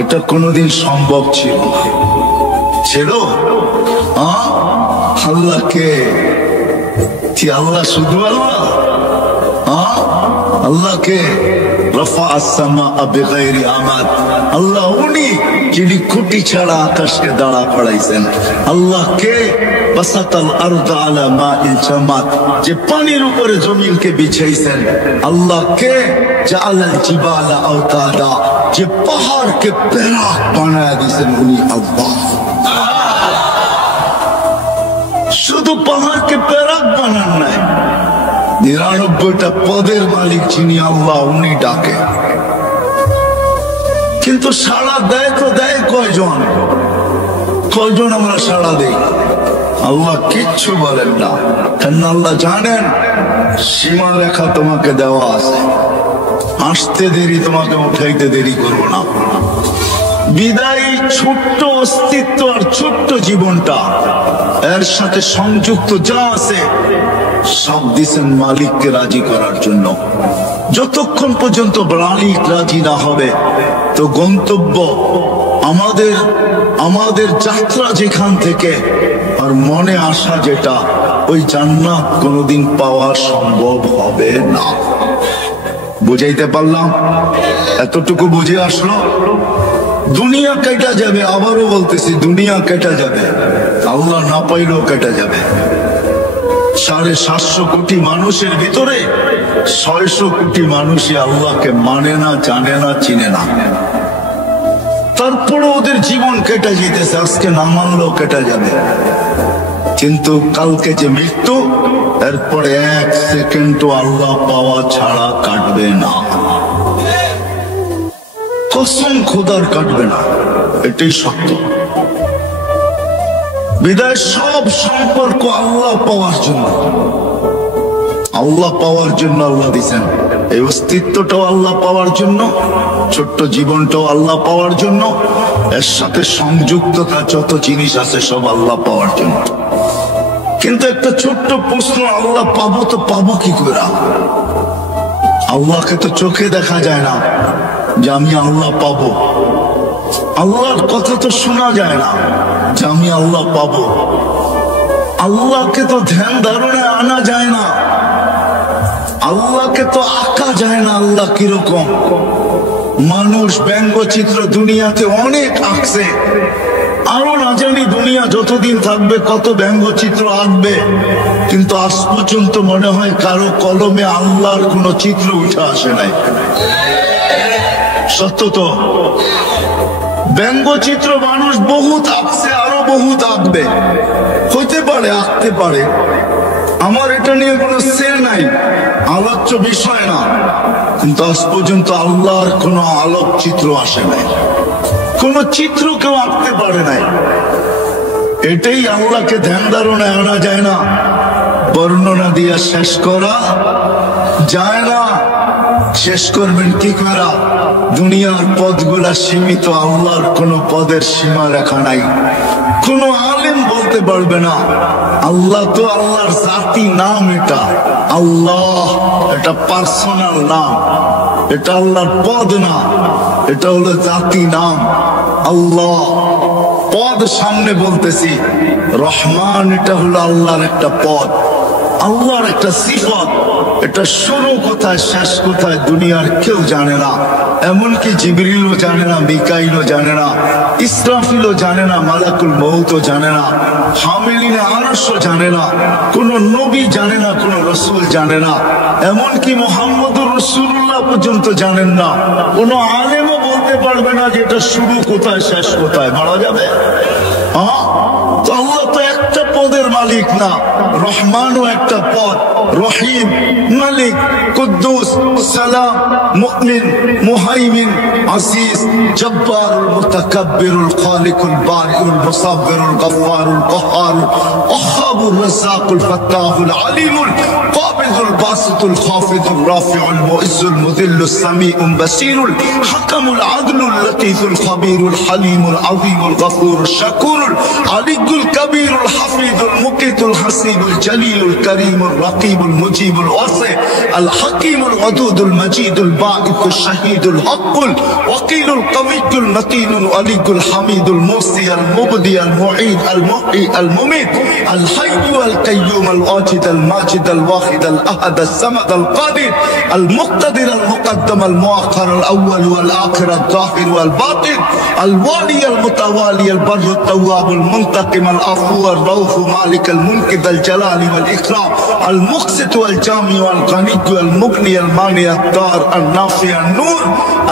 এটা কোনোদিন সম্ভব ছিল? আল্লাহকে কি আল্লাহ শুধু আল্লাহ? আল্লাহকে রফা আসসামা বিগাইরি আমাদ, আল্লাহ উনি যিনি খুঁটি ছাড়া আকাশকে দাঁড়া পড়াইছেন। আল্লাহকে বাসাতাল আরদ আলা মাইল জামাত, যে পানির উপরে জমিনকে বিছাইছেন। আল্লাহকে জাআলাল জিবালা আওতাদা, যে পাহাড়কে পেরাক বানায় দিয়েছেন, উনি আল্লাহ। শুধু পাহাড়কে পেরাক বানান নাই, 99টা পদের মালিক যিনি আল্লাহ, উনি ডাকে। কিন্তু সাড়া দেয় তো দেয় কয়জন? আমরা সাড়া দেই? আল্লাহ কিচ্ছু বলেন না, কেন আল্লাহ জানেন সীমা রেখা তোমাকে দেওয়া আছে, আসতে দেরি, তোমাকে উঠাইতে দেরি করবো না। বিদায় ছোট্ট অস্তিত্ব আর ছোট্ট জীবনটা, এর সাথে সংযুক্ত যা আছে সব দিছেন মালিককে রাজি করার জন্য। যতক্ষণ পর্যন্ত মালিক রাজি না হবে, তো গন্তব্য আমাদের যাত্রা যেখান থেকে আর মনে আসা যেটা, ওই জান্নাত কোনোদিন পাওয়া সম্ভব হবে না। বুঝাইতে পারলাম? এতটুকু বুঝে আসলো? দুনিয়া কেটে যাবে, আবারও বলতেছি দুনিয়া কেটে যাবে, আল্লাহ না পাইলেও কেটে যাবে। 750 কোটি মানুষের ভিতরে 600 কোটি মানুষই আল্লাহকে মানে না, জানে না, চিনে না। তারপরে ওদের জীবন কেটে যেতেছে, আজকে না মানলেও কেটে যাবে। কিন্তু কালকে যে মৃত্যু, এরপরে 1 সেকেন্ডও আল্লাহ পাওয়া ছাড়া কাটবে না। কসম খোদার কাটবে না, এটাই সত্য। বিদায় সব সম্পর্ক আল্লাহ পাওয়ার জন্য, আল্লাহ পাওয়ার জন্য আল্লাহ দিয়েছেন। এই অস্তিত্বটাও আল্লাহ পাওয়ার জন্য, ছোট্ট জীবনটাও আল্লাহ পাওয়ার জন্য, এর সাথে সংযুক্ততা যত জিনিস আছে সব আল্লাহ পাওয়ার জন্য। কিন্তু একটা ছোট্ট প্রশ্ন, আল্লাহ পাবো তো পাবো কি করে? আল্লাহকে তো চোখে দেখা যায় না যে আমি আল্লাহ পাবো, আল্লাহর কথা তো শোনা যায় না যে আমি আল্লাহ পাবো, আল্লাহকে তো ধ্যান ধারণায় আনা যায় না, আল্লাহকে তো আঁকা যায় না। আল্লাহ কিরকম? মানুষ ব্যঙ্গচিত্র দুনিয়াতে অনেক আঁকছে, আরো না জানি দুনিয়া যতদিন থাকবে কত ব্যঙ্গচিত্র আঁকবে, কিন্তু আজ পর্যন্ত মনে হয় কারো কলমে আল্লাহর কোন চিত্র উঠে আসে নাই। সত্য তো? ব্যঙ্গচিত্র মানুষ বহুত আঁকছে, আরো বহুত আঁকবে, হইতে পারে, আঁকতে পারে। আমার এটা নিয়ে কোনো সে নাই, আলোচ্য বিষয় না, কিন্তু আজ পর্যন্ত আল্লাহর কোন আলোকচিত্র আসে নাই, কোন চিত্র কেউ আঁকতে পারে নাই। এটাই আল্লাহকে ধ্যান ধারণায় আনা যায় না, বর্ণনা দিয়া শেষ করা যায় না। শেষ করবেন কি করা? দুনিয়ার পদগুলা সীমিত, আল্লাহর কোন পদের সীমা রেখা নাই। কোন আলেম বলতে পারবে না আল্লাহ তো আল্লাহর জাতি নাম, এটা আল্লাহ, এটা পার্সোনাল নাম, এটা আল্লাহর পদ না, এটা হলো জাতি নাম আল্লাহ। পদ সামনে বলতেছি, রহমান এটা হলো আল্লাহর একটা পদ, আল্লাহর একটা সিফত। এটা শুরু কোথায় শেষ কোথায় দুনিয়ার কেউ জানে না, এমনকি জিবরিলও জানে না, মিকাইলও জানে না, ইসরাফিলও জানে না, মালাকুল মউতও জানে না, হামিলিনে আরশও জানে না, কোন নবী জানে না, কোন রাসূল জানে না, এমনকি মুহাম্মদুর রাসূলুল্লাহ পর্যন্ত জানেন না। কোন আলেমও বলতে পারবে না যে এটা শুরু কোথায় শেষ কোথায়। মারা যাবে? হ্যাঁ, তো আল্লাহ তো একটা পদের মালিক না, রহমানও একটা পদ, রহিম, মালিক, কুদ্দুস, সালাম, মুমিন, মুহাইমিন, আজিজ, জব্বারুল মুতাকাব্বিরুল খালিকুল বারিউল মুসাব্বিরুল গফফারুল কহ্হারুল ওয়াহ্হাবুর রাজ্জাকুল ফাত্তাহুল আলিমুল কাবিদুল বাসিতুল খাফিদুর রাফিউল মুইজ্জুল মুযিল্লুস সামিউল বাসীরুল হাকামুল আদলুল লতীফুল খাবীরুল হালিমুল আযীমুল গফুরুশ শাকুরুল আলিয়ুল কবীরুল হাফিজুল মুকিতুল হাসিবুল জলিলুল করিমুল রকিবুল মুজিবুল ওয়াসি আল হাকিমুল ওয়াদুদুল মজিদুল বাঈতুশ শাহীদুল হকুল ওয়াকিলুল কবিয়ুল মতিনুল আলিয়ুল হামিদুল মুসি আল মুবদি আল মুঈদ আল মুহয়ি আল মুমীত আল হাইয়্যু আল কাইয়্যুম আল ওয়াজিদ আল মাজিদ আল ওয়াহিদ আল আহাদ আল সামাদ আল কাদির আল মুক্তাদির আল মুকদ্দম আল মুআখ্খার আল আউয়াল ওয়াল আখির আল যাহির ওয়াল বাতিন আল ওয়ালি আল মুতাওয়ালি আল বর আল তাওয়াব আল মুনতাকিম আল আফু আল রাউফ মালিক আল মুনকিদ আল জালালি ওয়াল ইকরাম আল মুকসিত ওয়াল জামি ওয়াল গনি ওয়াল মুগনি আল মানি আল দার আল নাফি আল নূর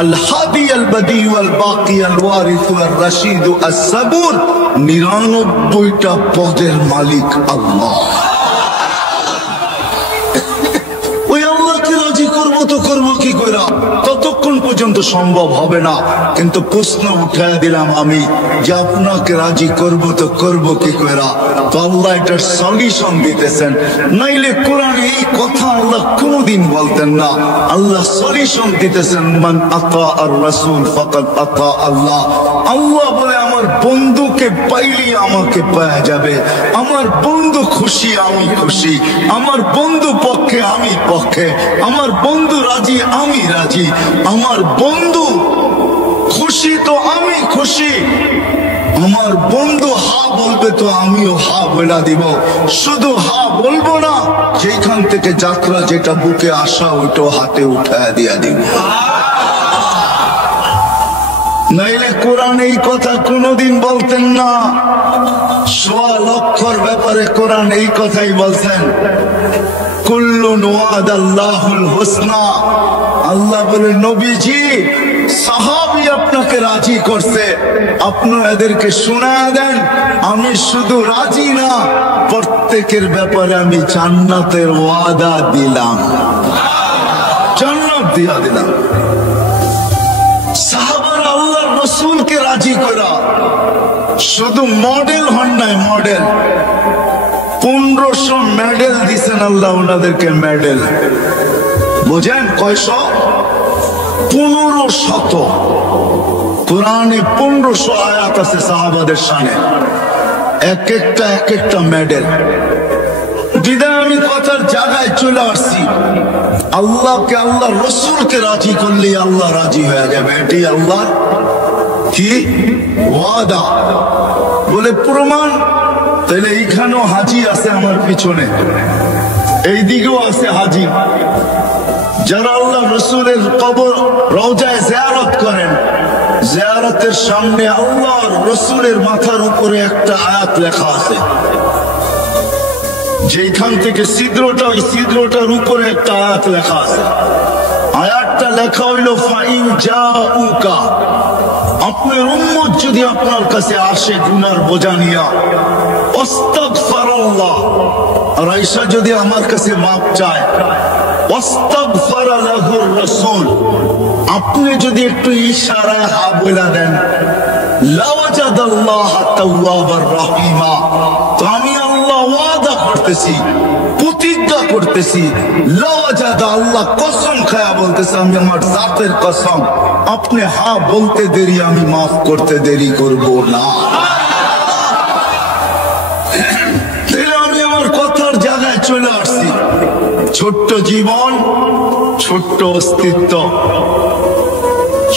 আল হাদি আল বদি ওয়াল বাকি আল ওয়ারিস ওয়াল রশিদ আল সাবুর। 99টা পদের মালিক আল্লাহ। ওই আল্লাহকে রাজি করবো তো করবো কি করে? ততক্ষণ পর্যন্ত সম্ভব হবে না। কিন্তু প্রশ্ন উঠায় দিলাম আমি যে আপনাকে রাজি করবো তো করবো কি করে? তো আল্লাহ এটার সলিউশন দিতেছেন, নাইলে কোরআনে এই কথা আল্লাহ কোনদিন বলতেন না। আল্লাহ সলিউশন দিতেছেন, মান আতা আর রাসূল ফাকাদ আতা আল্লাহ। আল্লাহ বলে আমার বন্ধুকে পাইলে আমাকে পাওয়া যাবে, আমার বন্ধু খুশি আমি খুশি, আমার বন্ধু পক্ষে আমি পক্ষে, আমার বন্ধু রাজি আমি রাজি, আমার বন্ধু খুশি তো আমি খুশি। আমার বন্ধু হা বলবে তো আমিও হা বলে দিব। শুধু হা বলবো না, যেখান থেকে যাত্রা যেটা বুকে আসা ওইটা হাতে উঠায় দিয়া দিব। নাইলে কোরআন এই কথা কোনোদিন বলতেন না। ১৬ লক্ষর ব্যাপারে কোরআন এই কথাই বলছেন, কুল্লুন ওয়াদাল্লাহুল হুসনা। আল্লাহ বলে, নবীজি সাহাবী আপনাকে রাজি করছে, আপনি এদেরকে শোনায় দেন আমি শুধু রাজি না, প্রত্যেকের ব্যাপারে আমি জান্নাতের ওয়াদা দিলাম, জান্নাত দিয়া দিলাম। সাহাবারা আল্লাহর রাসূলকে রাজি করা, শুধু মডেল হন নাই, মডেল 1500 মেডেল দিছেন আল্লাহ ওনাদেরকে, মেডেল। বুঝেন কয়শ? 1500। কোরআনে 1500 আয়াত আছে সাহাবাদের শানে, এক একটা মেডেল। বিদায় আমি কথার জায়গায় চলে আসছি, আল্লাহকে আল্লাহ রসুলকে রাজি করলে আল্লাহ রাজি হয়ে যাবে। এটি আল্লাহ কি ওয়াদা বলে প্রমাণ। তাহলে এইখানেও হাজি আছে আমার পিছনে, এই দিকেও আছে হাজি। যারা আল্লাহ রসুলের কবর রওজায় জিয়ারত করেন, জিয়ারতের সামনে আল্লাহর রসুলের মাথার উপরে একটা আয়াত লেখা আছে, যেখান থেকে ছিদ্রটা, ওই ছিদ্রটার উপরে একটা আয়াত লেখা আছে। আয়াতটা লেখা হইল, ফাইন জাউকা, আপনার উম্মত যদি আপনার কাছে আসে গুনার বোঝা নিয়া, আস্তাগফিরুল্লাহ, আর আয়েশা যদি আমার কাছে মাপ চায়, আস্তাগফার লাহুর রাসূল, আপনি যদি একটু ইশারায় হা বলে দেন, লাওয়াজাদাল্লাহ তাওয়াবার রহিমা, তো আমি আল্লাহ ওয়াদা করতেছি, প্রতিজ্ঞা করতেছি, লাওয়াজাদা, আল্লাহ কসম খায়া বলতেছে, আমি আমার জাতের কসম, আপনি হা বলতে দেরি আমি মাফ করতে দেরি করব না। আমি আমার কথার জায়গায় চলে আসছি। ছোট্ট জীবন, ছোট্ট অস্তিত্ব,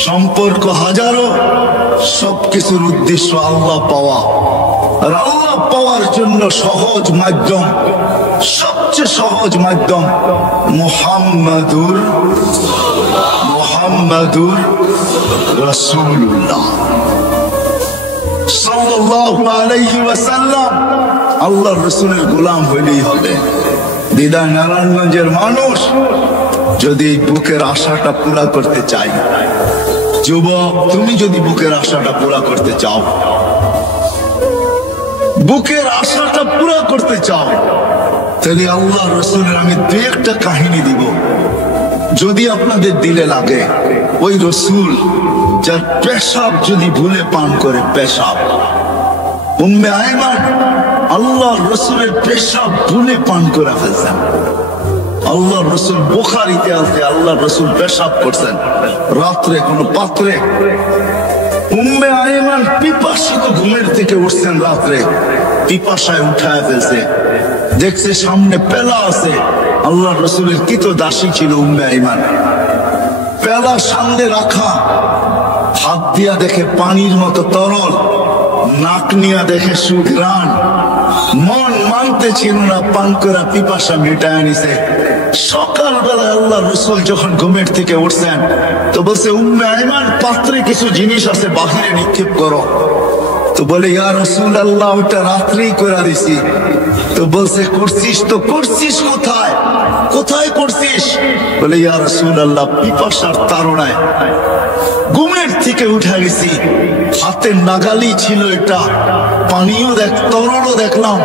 সম্পর্ক হাজারো, সবকিছুর উদ্দেশ্য আল্লাহ পাওয়া। আর আল্লাহ পাওয়ার জন্য সহজ মাধ্যম, সবচেয়ে সহজ মাধ্যম মুহাম্মাদুর রাসূলুল্লাহ সাল্লাল্লাহু আলাইহি ওয়াসাল্লাম। আল্লাহর রাসূলের গোলাম হইলেই হবে। বিদায় নারায়ণগঞ্জের মানুষ যদি বুকের আশাটা পুরা করতে চাই, যুবক তুমি যদি বুকের আশাটা পুরা করতে চাও, বুকের আশাটা পুরা করতে চাও, তাহলে আল্লাহ রসুলের আমি দু একটা কাহিনী দিব, যদি আপনাদের দিলে লাগে। ওই রসুল যার পেশাব যদি ভুলে পান করে, পেশাব, উম্মে আয়মান আল্লাহ রসুলের পেশাব ভুলে পান করে ফেলছেন। আল্লাহ রসুল, বুখারীতে আছে, আল্লাহ রসুল পেশাব করছেন রাত্রে কোনো পাত্রে। উম্মে আয়মান পিপাসিত ঘুমের থেকে উঠছেন রাত্রে, পিপাসায় উঠায় ফেলছে, দেখছে সামনে পেলা আছে। আল্লাহ রসুলের কৃত দাসী ছিল উম্মে আয়মান, পেলা সামনে রাখা, হাত দিয়া দেখে পানির মতো তরল, নাক নিয়া দেখে সুঘ্রাণ, মন মানতে ছিল না, পান করা পিপাসা মেটায় নিছে। সকালবেলা আল্লাহ রসুল যখন ঘুমের থেকে উঠছেন, তো বলছে উম্মে আয়মান পাত্রে কিছু জিনিস আছে, বাহিরে নিক্ষেপ করো। তো বলে, ইয়া রাসূলুল্লাহ, ওটা রাত্রেই করে দিছি। তো বলছে, করছিস তো করছিস কোথায়, কোথায় করছিস? বলে, ইয়া রাসূলুল্লাহ, পিপাসার তাড়নায় ঘুমের থেকে উঠে গেছি, হাতের নাগালি ছিল এটা, পানিও তরলও দেখলাম,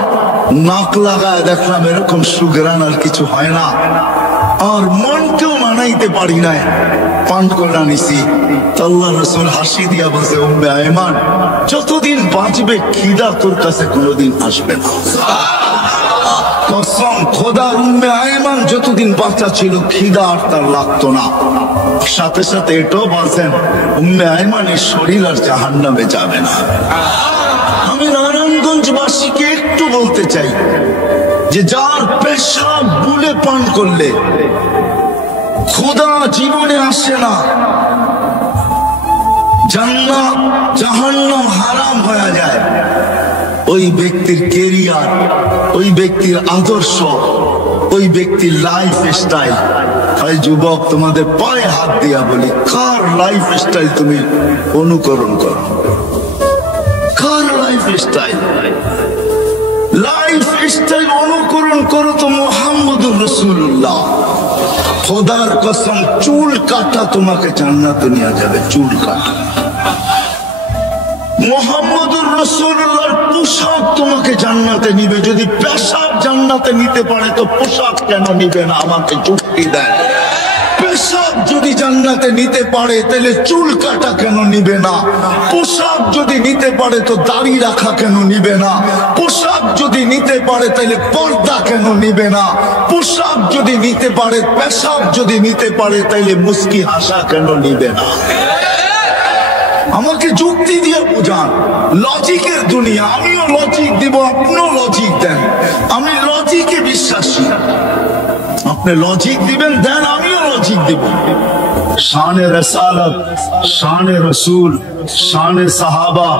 নাক লাগায় দেখলাম এরকম সুঘ্রাণ আর কিছু হয় না, আর মনকেও মানাইতে পারি নাই, পান করে নিছি। আল্লাহ রাসূল হাসি দিয়া বলছে, উম্মে আয়মান, যতদিন বাঁচবে খিদা তোর কাছে কোনোদিন আসবে না। কসম খোদা, উম্মে আয়মান যতদিন বাচ্চা ছিল খিদা আর তার লাগতো না। সাথে সাথে এটাও বলছেন, উম্মে আয়মানের শরীর আর জাহান্নামে যাবে না। আমি নারায়ণগঞ্জবাসীকে একটু বলতে চাই, যে যার পেশাব বুলে পান করলে ক্ষুধা জীবনে আসে না, জান্নাত জাহান্নাম হারাম হয়ে যায়। ওই ব্যক্তির কেরিয়ার, ওই ব্যক্তির আদর্শ, ওই ব্যক্তির লাইফ স্টাইল। হয় যুবক, তোমাদের পায়ে হাত দিয়া বলি, কার লাইফ স্টাইল তুমি অনুকরণ করো? কার লাইফ স্টাইল? লাইফ স্টাইল অনুকরণ করো তো মুহাম্মদুর রাসূলুল্লাহ। খোদার কসম, চুল কাটা তোমাকে জান্নাতে নিয়ে যাবে, চুল কাটা। মুহাম্মদুর রাসূলুল্লাহর পোশাক তোমাকে জান্নাতে নিবে। যদি পেশাব জান্নাতে নিতে পারে তো পোশাক কেন নিবে না? আমাকে যুক্তি দেয়। পেশাব যদি জান্নাতে নিতে পারে তাহলে চুল কাটা কেন নিবে না? পোশাক যদি নিতে পারে তো দাড়ি রাখা কেন নিবে না? পোশাক যদি নিতে পারে তাহলে পর্দা কেন নিবে না? পোশাক যদি নিতে পারে, পেশাব যদি নিতে পারে তাহলে মুস্কি হাসা কেন নিবে না? আমাকে যুক্তি দিয়ে বোঝান। লজিকের দুনিয়া, আমিও লজিক দিব, আপনিও লজিক দেন। আমি লজিকে বিশ্বাসী, আপনি লজিক দিবেন, দেন, আমিও লজিক দিব। শানে রাসালাত, শানে রসুল, শানে সাহাবা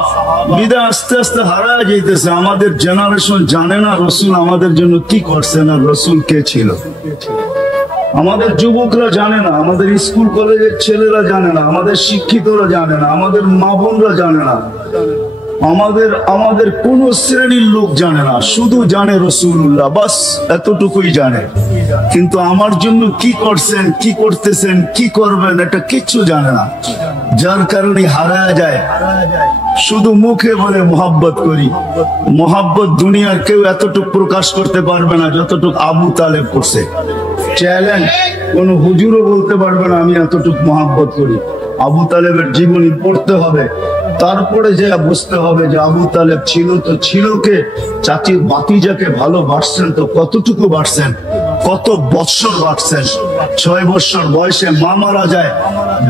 বিদা আস্তে আস্তে হারায় যাইতেছে। আমাদের জেনারেশন জানে না রসুল আমাদের জন্য কি করছেন আর রসুল কে ছিল। আমাদের যুবকরা জানে না, আমাদের স্কুল কলেজের ছেলেরা জানে না, আমাদের শিক্ষিতরা জানে না, আমাদের মা বোনরা জানে না, আমাদের কোন শ্রেণীর লোক জানে না। শুধু জানে রাসূলুল্লাহ, বাস এতটুকুই জানে। কিন্তু আমার জন্য কি করছেন, কি করতেছেন, কি করবেন, এটা কিচ্ছু জানে না। যার কারণে হারায় যায়। শুধু মুখে বলে মোহাব্বত করি। মোহাব্বত দুনিয়ার কেউ এতটুকু প্রকাশ করতে পারবে না যতটুকু আবু তালেব করছে। চ্যালেঞ্জ, কোন হুজুরও বলতে পারবে না আমি এতটুকু মোহাব্বত করি। আবু তালেবের জীবনী পড়তে হবে, তারপরে যে বুঝতে হবে যে আবু তালেব ছিল তো ছিল কে, চাচির ভাতিজাকে ভালোবাসছেন তো কতটুকু বাড়ছেন, কত বৎসর বাড়ছেন। 6 বৎসর বয়সে মা মারা যায়।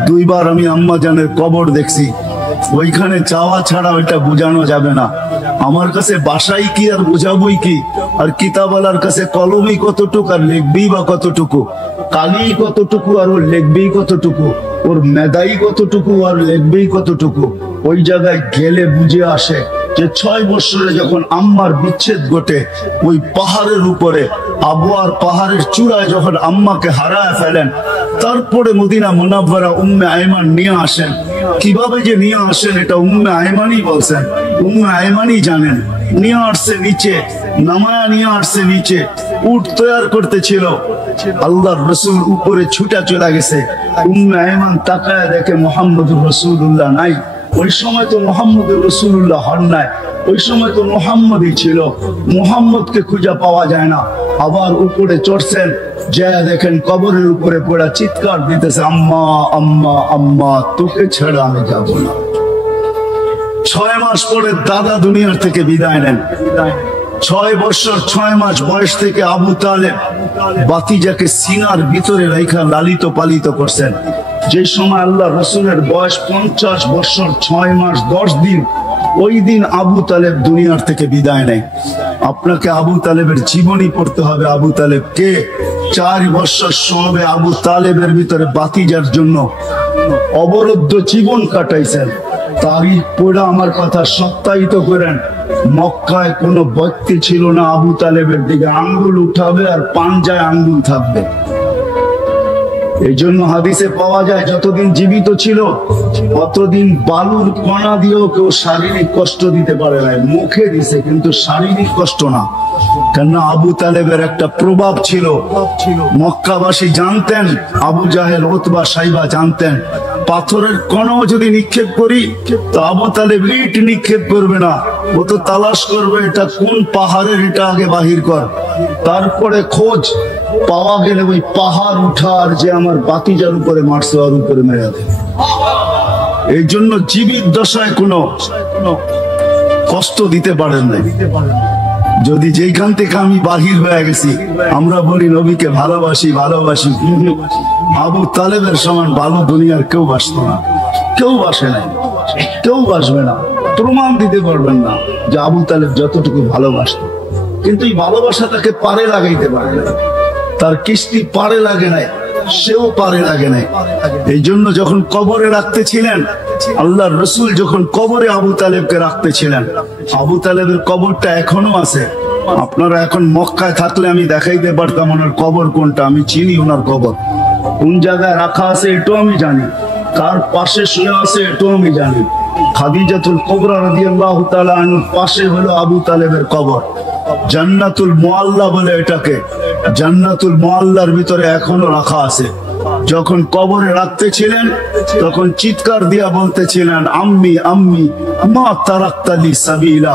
2 বার আমি আম্মা জানের কবর দেখছি। ওইখানে চাওয়া ছাড়া ওইটা বোঝানো যাবে না। আমার কাছে বাসাই কি আর বোঝাবই কি? আর কিতাবওয়ালার কাছে কলমই কতটুকু আর লিখবি বা কতটুকু, কালি কতটুকু আর ওর লিখবি কতটুকু, ওর মেধাই কতটুকু আর লিখবি কতটুকু। ওই জায়গায় গেলে বুঝে আসে যে 6 বছরে যখন আম্মার বিচ্ছেদ ঘটে, ওই পাহাড়ের উপরে আবওয়ার পাহাড়ের চূড়ায় যখন আম্মাকে হারায় ফেলেন, তারপরে মদিনা মুনাওয়ারা উম্মে আয়মান নিয়ে আসেন। কিভাবে যে নিয়ে আসেন এটা উম্মে আয়মানই বলছেন, উম্মে আয়মানই জানেন। নিয়ে আসছে নিচে, নামায়া নিয়ে আসছে নিচে। উট তৈয়ার করতেছিল, আল্লাহর রাসূল উপরে ছুটা চলে গেছে। উম্মে আয়মান তাকায় দেখে মুহাম্মদুর রাসূলুল্লাহ নাই। ওই সময় তো মুহাম্মদুর রাসূলুল্লাহ হন নাই, ওই সময় তো মুহাম্মদই ছিল। মুহাম্মদকে খুঁজে পাওয়া যায় না। আবার উপরে চড়ছেন, যা দেখেন কবরের উপরে পড়া চিৎকার দিতেছে, আম্মা আম্মা আম্মা, তোকে ছেড়ে আমি যাব না। 6 মাস পরে দাদা দুনিয়ার থেকে বিদায় নেন। 6 বছর 6 মাস বয়স থেকে আবু তালেব বাতিজাকে সিনার ভিতরে রেখা লালিত পালিত করছেন। যে সময় আল্লাহ রাসূলের বয়স 50 বছর 6 মাস 10 দিন, ওই দিন আবু তালেব দুনিয়ার থেকে বিদায় নেয়। আপনাকে আবু তালেবের জীবনী পড়তে হবে। আবু তালেব কে? 4 বছর সবে আবু তালেবের ভিতরে বাতিজার জন্য অবরুদ্ধ জীবন কাটাইছেন। তারিখ পড়া আমার কথা সত্যায়িত করেন। মক্কায় কোনো ব্যক্তি ছিল না আবু তালেবের দিকে আঙ্গুল উঠাবে আর পাঞ্জায় আঙ্গুল থাকবে। এই জন্য হাদিসে পাওয়া যায় যতদিন জীবিত ছিল ততদিন বালুর কণা দিয়েও কেউ শারীরিক কষ্ট দিতে পারে না। মুখে দিছে কিন্তু শারীরিক কষ্ট না। কেননা আবু তালেবের একটা প্রভাব ছিল। মক্কাবাসী জানতেন, আবু জাহেল উতবা সাইবা জানতেন, পাথরের কণাও যদি নিক্ষেপ করি তো আবু তালেব ইট নিক্ষেপ করবে না, ও তো তালাশ করবে এটা কোন পাহাড়ের, এটা আগে বাহির কর। তারপরে খোঁজ পাওয়া গেলে ওই পাহাড় উঠার যে আমার বাতিজার উপরে মারছে ওর উপরে মেরে দেয়। এই জন্য জীবিত দশায় কোনো কষ্ট দিতে পারেন না। যদি যেখান থেকে আমি বাহির হয়ে গেছি, আমরা বলি নবীকে ভালোবাসি ভালোবাসি, আবু তালেবের সমান ভালো দুনিয়ার কেউ বাসত না, কেউ বাসে নাই, কেউ বাসবে না। প্রমাণ দিতে পারবেন না যে আবু তালেব যতটুকু ভালোবাসত। কিন্তু এই ভালোবাসা তাকে পারে লাগাইতে পারে না, তার কিস্তি পারে লাগে নাই। সেও পারে লাগে নাই। এই জন্য যখন কবরে রাখতেছিলেন, আল্লাহর রসুল যখন কবরে আবু তালেবকে রাখতেছিলেন, আবু তালেবের কবরটা এখনো আছে। আপনারা এখন মক্কায় থাকলে আমি দেখাইতে পারতাম ওনার কবর কোনটা। আমি চিনি ওনার কবর কোন জায়গায় রাখা আছে, এটাও আমি জানি। কার পাশে শুয়ে আছে এটাও আমি জানি। খাদিজাতুল কুবরা রাদিয়াল্লাহু তাআলা আনহার পাশে হলো আবু তালেবের কবর। জান্নাতুল মুআল্লা বলে এটাকে। জান্নাতুল মুআল্লার ভিতরে এখনো রাখা আছে। যখন কবরে রাখতেছিলেন তখন চিৎকার দিয়া বলতেছিলেন, আম্মি আম্মি মা তারাক্তালি সাবিলা।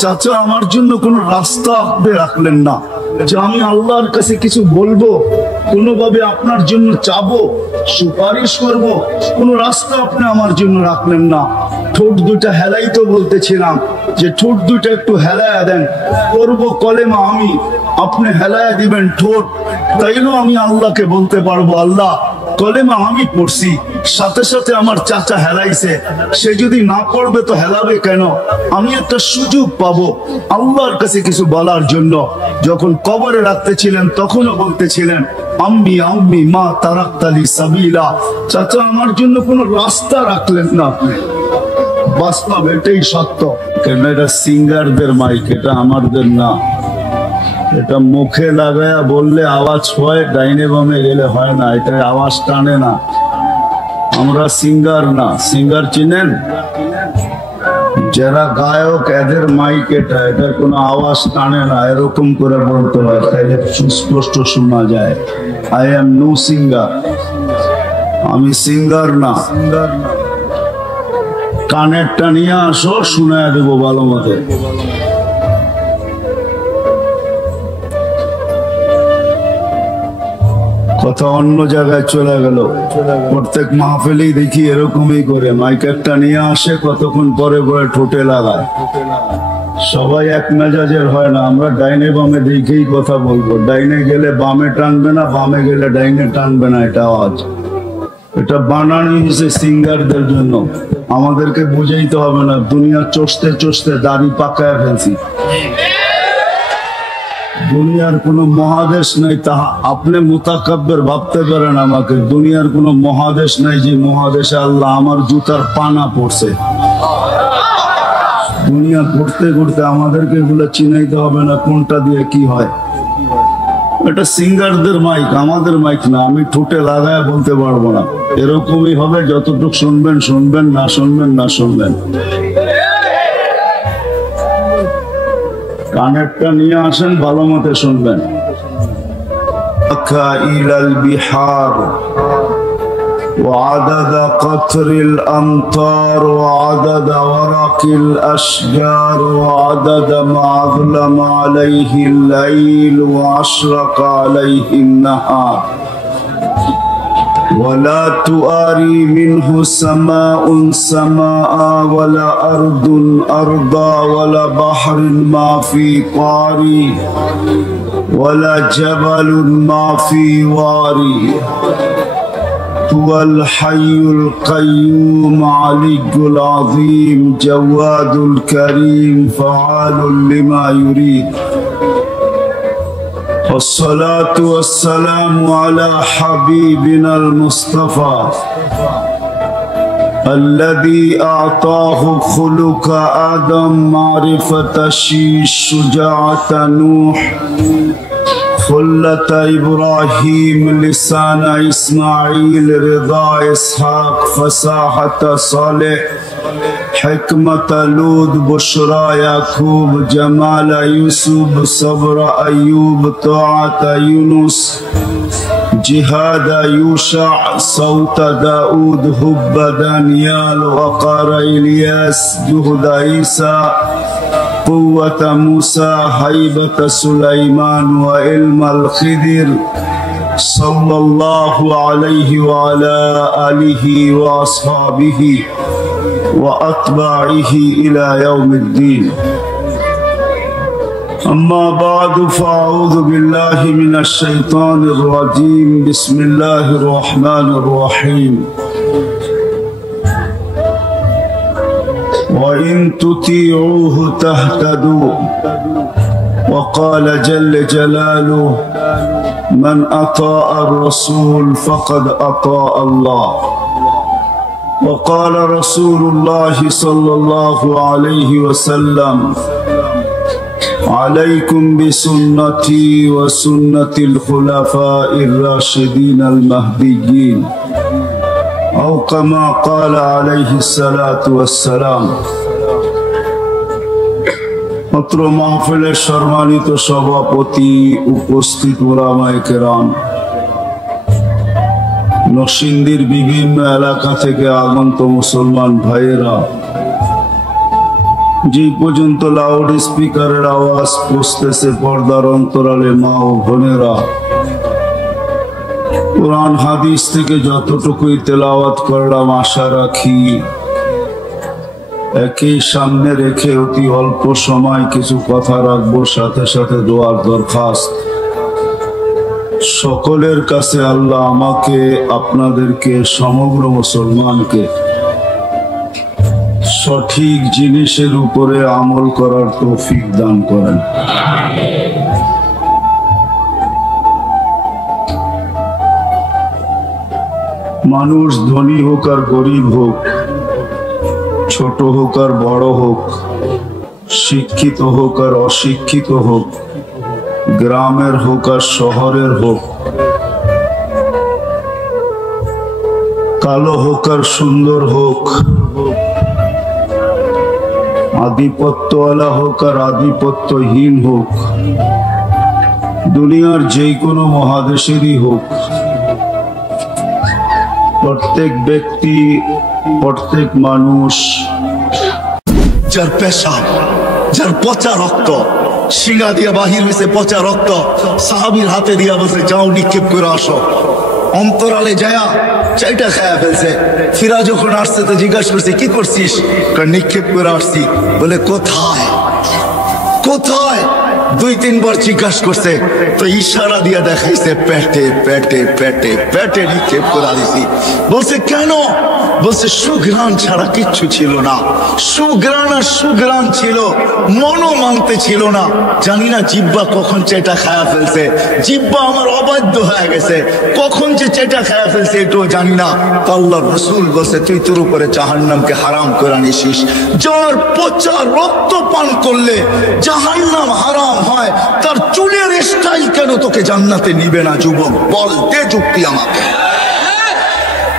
চাচা, আমার জন্য কোন রাস্তা আপনি রাখলেন না যে আমি আল্লাহর কাছে কিছু বলবো, কোনোভাবে আপনার জন্য চাবো, সুপারিশ করব, কোন রাস্তা আপনি আমার জন্য রাখলেন না। ঠোঁট দুটা হেলাই তো বলতেছিলাম যে ঠোঁট দুটা একটু হেলায়া দেন, করবো কলেমা আমি, আপনি হেলায়া দিবেন ঠোঁট, তাইলেও আমি আল্লাহকে বলতে পারবো আল্লাহ কলেমা আমি পড়ছি। সাথে সাথে আমার চাচা হেলাইছে, সে যদি না পড়বে তো হেলাবে কেন? আমি একটা সুযোগ পাবো আল্লাহর কাছে কিছু বলার জন্য। যখন কবরে রাখতেছিলেন তখনও বলতেছিলেন, আম্মি আম্মি মা তারাক্তালি সাবিলা। চাচা, আমার জন্য কোনো রাস্তা রাখলেন না আপনি। বাস্তব, এটাই সত্য। কেন এটা সিঙ্গারদের মাইক, এটা আমাদের না। এটা মুখে লাগায়া বললে আওয়াজ হয়, ডাইনে বামে গেলে হয় না। এটা আওয়াজ টানে না। আমরা সিঙ্গার না। সিঙ্গার চিনেন? যারা গায়ক, এদের মাইক এটা, এটার কোনো আওয়াজ টানে না। এরকম করে বলতে হয়, তাইলে সুস্পষ্ট শোনা যায়। I am no singer. আমি সিঙ্গার না। কানেরটা নিয়ে আসো, শুনায় দেবো ভালো মতো। কথা অন্য জায়গায় চলে গেল। প্রত্যেক মাহফিলেই দেখি এরকমই করে, মাইক একটা নিয়ে আসে, কতক্ষণ পরে পরে ঠোঁটে লাগায়। সবাই এক মেজাজের হয় না। আমরা ডাইনে বামে দেখেই কথা বলবো। ডাইনে গেলে বামে টানবে না, বামে গেলে ডাইনে টানবে না। এটা আওয়াজ, এটা বানানো হয়েছে সিঙ্গারদের জন্য। আমাদেরকে বুঝাইতে হবে না। দুনিয়া চষতে চষতে দাড়ি পাকায় ফেলছি। দুনিয়ার কোন মহাদেশ নাই, তাহা আপনি মুতাকাব্বির ভাবতে পারেন আমাকে। দুনিয়ার কোন মহাদেশ নাই যে মহাদেশে আল্লাহ আমার জুতার পানা পড়ছে। দুনিয়া ঘুরতে ঘুরতে আমাদেরকে এগুলো চিনাইতে হবে না কোনটা দিয়ে কি হয়। এটা সিঙ্গারদের মাইক, আমাদের মাইক না। আমি ঠোঁটে লাগায় বলতে পারবো না। এরকমই হবে, যতটুকু শুনবেন শুনবেন, না শুনবেন না শুনবেন। কানেরটা নিয়ে আসেন, ভালো মতো শুনবেন। ইলাল বিহার وعدد قطر الأمطار وعدد ورق الأشجار وعدد ما أظلم عليه الليل وأشرق عليه النهار ولا تواري منه سماء سماء ولا أرض أرضا ولا بحر ما في قاري ولا جبل ما في واري هو الحي القيوم علي العظيم جواد الكريم فعال لما يريد والصلاة والسلام على حبيبنا المصطفى الذي أعطاه خلق آدم معرفة شيش شجاعة نوح خلة إبراهيم لسان إسماعيل رضا إسحاق فصاحة صالح حكمة لود بشرى يعقوب جمال يوسف صبر أيوب طاعة يونس جهاد يوشع صوت داود هب دانيال وقار إلياس جهد عيسى قوة موسى هيبة سليمان وعلم الخضر صلى الله عليه وعلى آله وأصحابه وأتباعه إلى يوم الدين أما بعد فأعوذ بالله من الشيطان الرجيم بسم الله الرحمن الرحيم وإن تطيعوه تهتدوا وقال جل جلاله من أطاع الرسول فقد أطاع الله وقال رسول الله صلى الله عليه وسلم عليكم بسنتي وسنة الخلفاء الراشدين المهديين أو كما قال عليه الصلاة والسلام। মাত্র মাহফিলের সম্মানিত সভাপতি, উপস্থিত উলামায়ে কেরাম, নরসিংদীর বিভিন্ন এলাকা থেকে আগত মুসলমান ভাইয়েরা, যে পর্যন্ত লাউড স্পিকারের আওয়াজ পৌঁছতেছে পর্দার অন্তরালে মা ও বোনেরা, কোরআন হাদিস থেকে যতটুকুই তেলাওয়াত করলাম আশা রাখি একই সামনে রেখে অতি অল্প সময় কিছু কথা রাখবো, সাথে সাথে দোয়ার দরখাস্ত। সকলের কাছে আল্লাহ আমাকে, আপনাদেরকে, সমগ্র মুসলমানকে সঠিক জিনিসের উপরে আমল করার তৌফিক দান করেন। মানুষ ধনী হোক আর গরিব হোক, ছোট হোক আর বড় হোক, শিক্ষিত হোক আর অশিক্ষিত হোক, গ্রামের হোক আর শহরের হোক, কালো হোক আর সুন্দর হোক, আধিপত্যওয়ালা হোক আর আধিপত্যহীন হোক, দুনিয়ার যে কোনো মহাদেশেরই হোক, প্রত্যেক ব্যক্তি, প্রত্যেক মানুষ যার পেশাব, যার পচা রক্ত, শিঙা দিয়া বাহির হয়েছে পচা রক্ত, সাহাবীর হাতে দিয়া বলছে যাও নিক্ষেপ করে আসো। অন্তরালে যায়া চাইটা খায়া ফেলছে। ফিরা যখন আসছে তো জিজ্ঞাসা করছে কি করছিস? নিক্ষেপ করে আসছি। বলে কোথায় কোথায়? 2-3 বার জিজ্ঞাসা করছে তো ইশারা দিয়া দেখাইছে পেটে পেটে পেটে পেটে নিক্ষেপ করে দিছি। বলছে কেন? বলছে সুঘ্রাণ ছাড়া কিচ্ছু ছিল না, সুঘ্রাণ আর সুঘ্রাণ ছিল, মনও মানতে ছিল না। জানি না জিব্বা কখন চেটা খায়া ফেলছে, জিব্বা আমার অবাধ্য হয়ে গেছে, কখন যে চেটা খায়া ফেলছে এটাও জানি না। আল্লাহর রাসূল বলছে তুই তোর উপরে জাহান্নামকে হারাম করে নিছিস। যার পচা রক্ত পান করলে জাহান্নাম হারাম হয়, তার চুলের স্টাইল কেন তোকে জান্নাতে নিবে না? যুবক বল, দে যুক্তি আমাকে।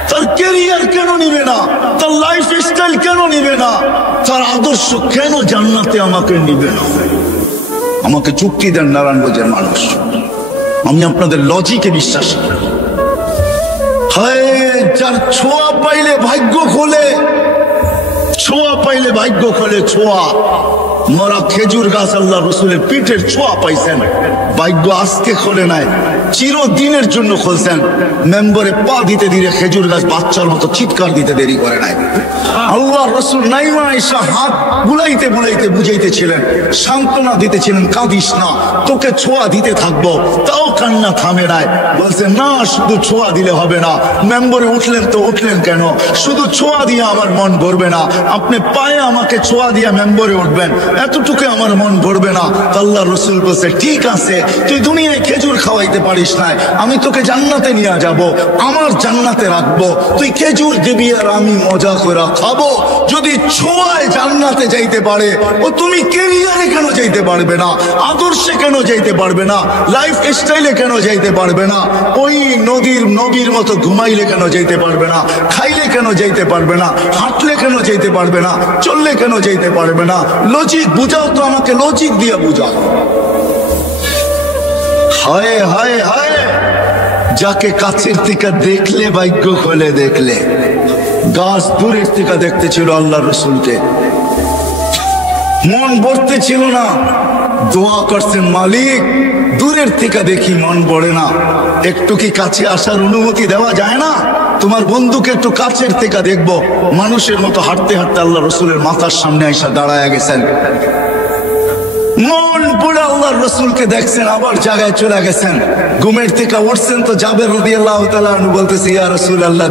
তার ক্যারিয়ার কেন নিবে না? তার লাইফ স্টাইল কেন নিবে না? তার আদর্শ কেন জান্নাতে আমাকে নিবে না? আমাকে যুক্তি দেন নারায়ণগঞ্জের মানুষ। আমি আপনাদের লজিকে বিশ্বাস করি। হায়, যার ছোঁয়া পাইলে ভাগ্য খোলে, ছোঁয়া পাইলে ভাগ্য খোলে। ছোঁয়া মরা খেজুর গাছ আল্লাহ রসুলের পিঠের ছোঁয়া পাইছেন, ভাগ্য আজকে খোলে নাই, চিরদিনের জন্য খুলছেন। মেম্বরে পা দিতে দিলে খেজুর গাছ বাচ্চার মতো চিৎকার দিতে দেরি করে নাই। আল্লাহ রসুল নাইমা এসা হাত বুলাইতে বুলাইতে বুঝাইতেছিলেন, সান্ত্বনা দিতেছিলেন, কাঁদিস না, তোকে ছোঁয়া দিতে থাকবো। তাও কান্না থামে নাই। বলছে না, শুধু ছোঁয়া দিলে হবে না। মেম্বরে উঠলেন তো উঠলেন কেন? শুধু ছোঁয়া দিয়ে আমার মন ভরবে না, আপনি পায়ে আমাকে ছোঁয়া দিয়ে মেম্বরে উঠবেন, এতটুকু আমার মন ভরবে না। আল্লাহ রসুল বলছে ঠিক আছে, তুই দুনিয়ায় খেজুর খাওয়াইতে পারিস না, আমি তোকে জান্নাতে নিয়ে যাব, আমার জান্নাতে রাখবো, তুই খেজুর দিবি আর আমি মজা করে খাবো। যদি ছোঁয়ায় জান্নাতে যাইতে পারে, ও তুমি ক্যারিয়ারে কেন যাইতে পারবে না? আদর্শে কেন যাইতে পারবে না? লাইফ স্টাইলে কেন যাইতে পারবে না? ওই নবীর মতো ঘুমাইলে কেন যাইতে পারবে না? খাইলে কেন যাইতে পারবে না? হাঁটলে কেন যাইতে পারবে না? চললে কেন যাইতে পারবে না? লজিক বুঝাও তো আমাকে, লজিক দিয়ে বুঝাও। হায় হায় হায়, যাকে কাছের থেকে দেখলে ভাগ্য খোলে, দেখলে গাছ দূরের থেকে দেখতে ছিল আল্লাহ রসুলকে, মন ভরতে ছিল না, দোয়া করছেন মালিক দূরের থেকে দেখি মন ভরে না, একটু কি কাছে আসার অনুমতি দেওয়া যায় না? তোমার বন্ধুকে একটু কাছের থেকে দেখবো। মানুষের মতো হাঁটতে হাঁটতে আল্লাহ রসুলের মাথার সামনে এসে দাঁড়ায় গেছেন। মন পড়ে আল্লাহ আল্লাহর রাসূলকে দেখছেন, আবার জায়গায় চলে গেছেন, ঘুমের থেকে উঠছেন তো জাবের রাদিয়াল্লাহু তাআলা আনহু বলতেছে, ইয়া রাসূলুল্লাহ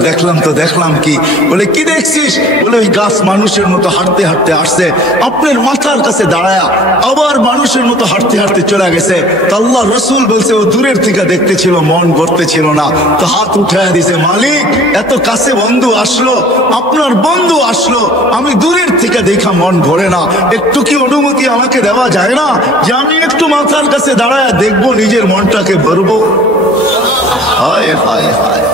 দেখলাম কি? বলে কি দেখছিস? বলে ওই গাছ মানুষের মতো হাঁটতে হাঁটতে আসছে, আপনার মাথার কাছে দাঁড়ায়া আবার মানুষের মতো হাঁটতে হাঁটতে চলে গেছে। তো আল্লাহ রাসূল বলছে ও দূরের থেকে দেখতে ছিল, মন করতে ছিল না, তো হাত উঠায় দিছে, মালিক এত কাছে বন্ধু আসলো, আপনার বন্ধু আসলো, আমি দূরের থেকে দেখা মন ভরে না, একটু কি অনুমতি আমাকে দেওয়া যায় না যে আমি একটু মাথার কাছে দাঁড়ায় দেখবো, নিজের মনটাকে ভরবো? হায় হায় হায়,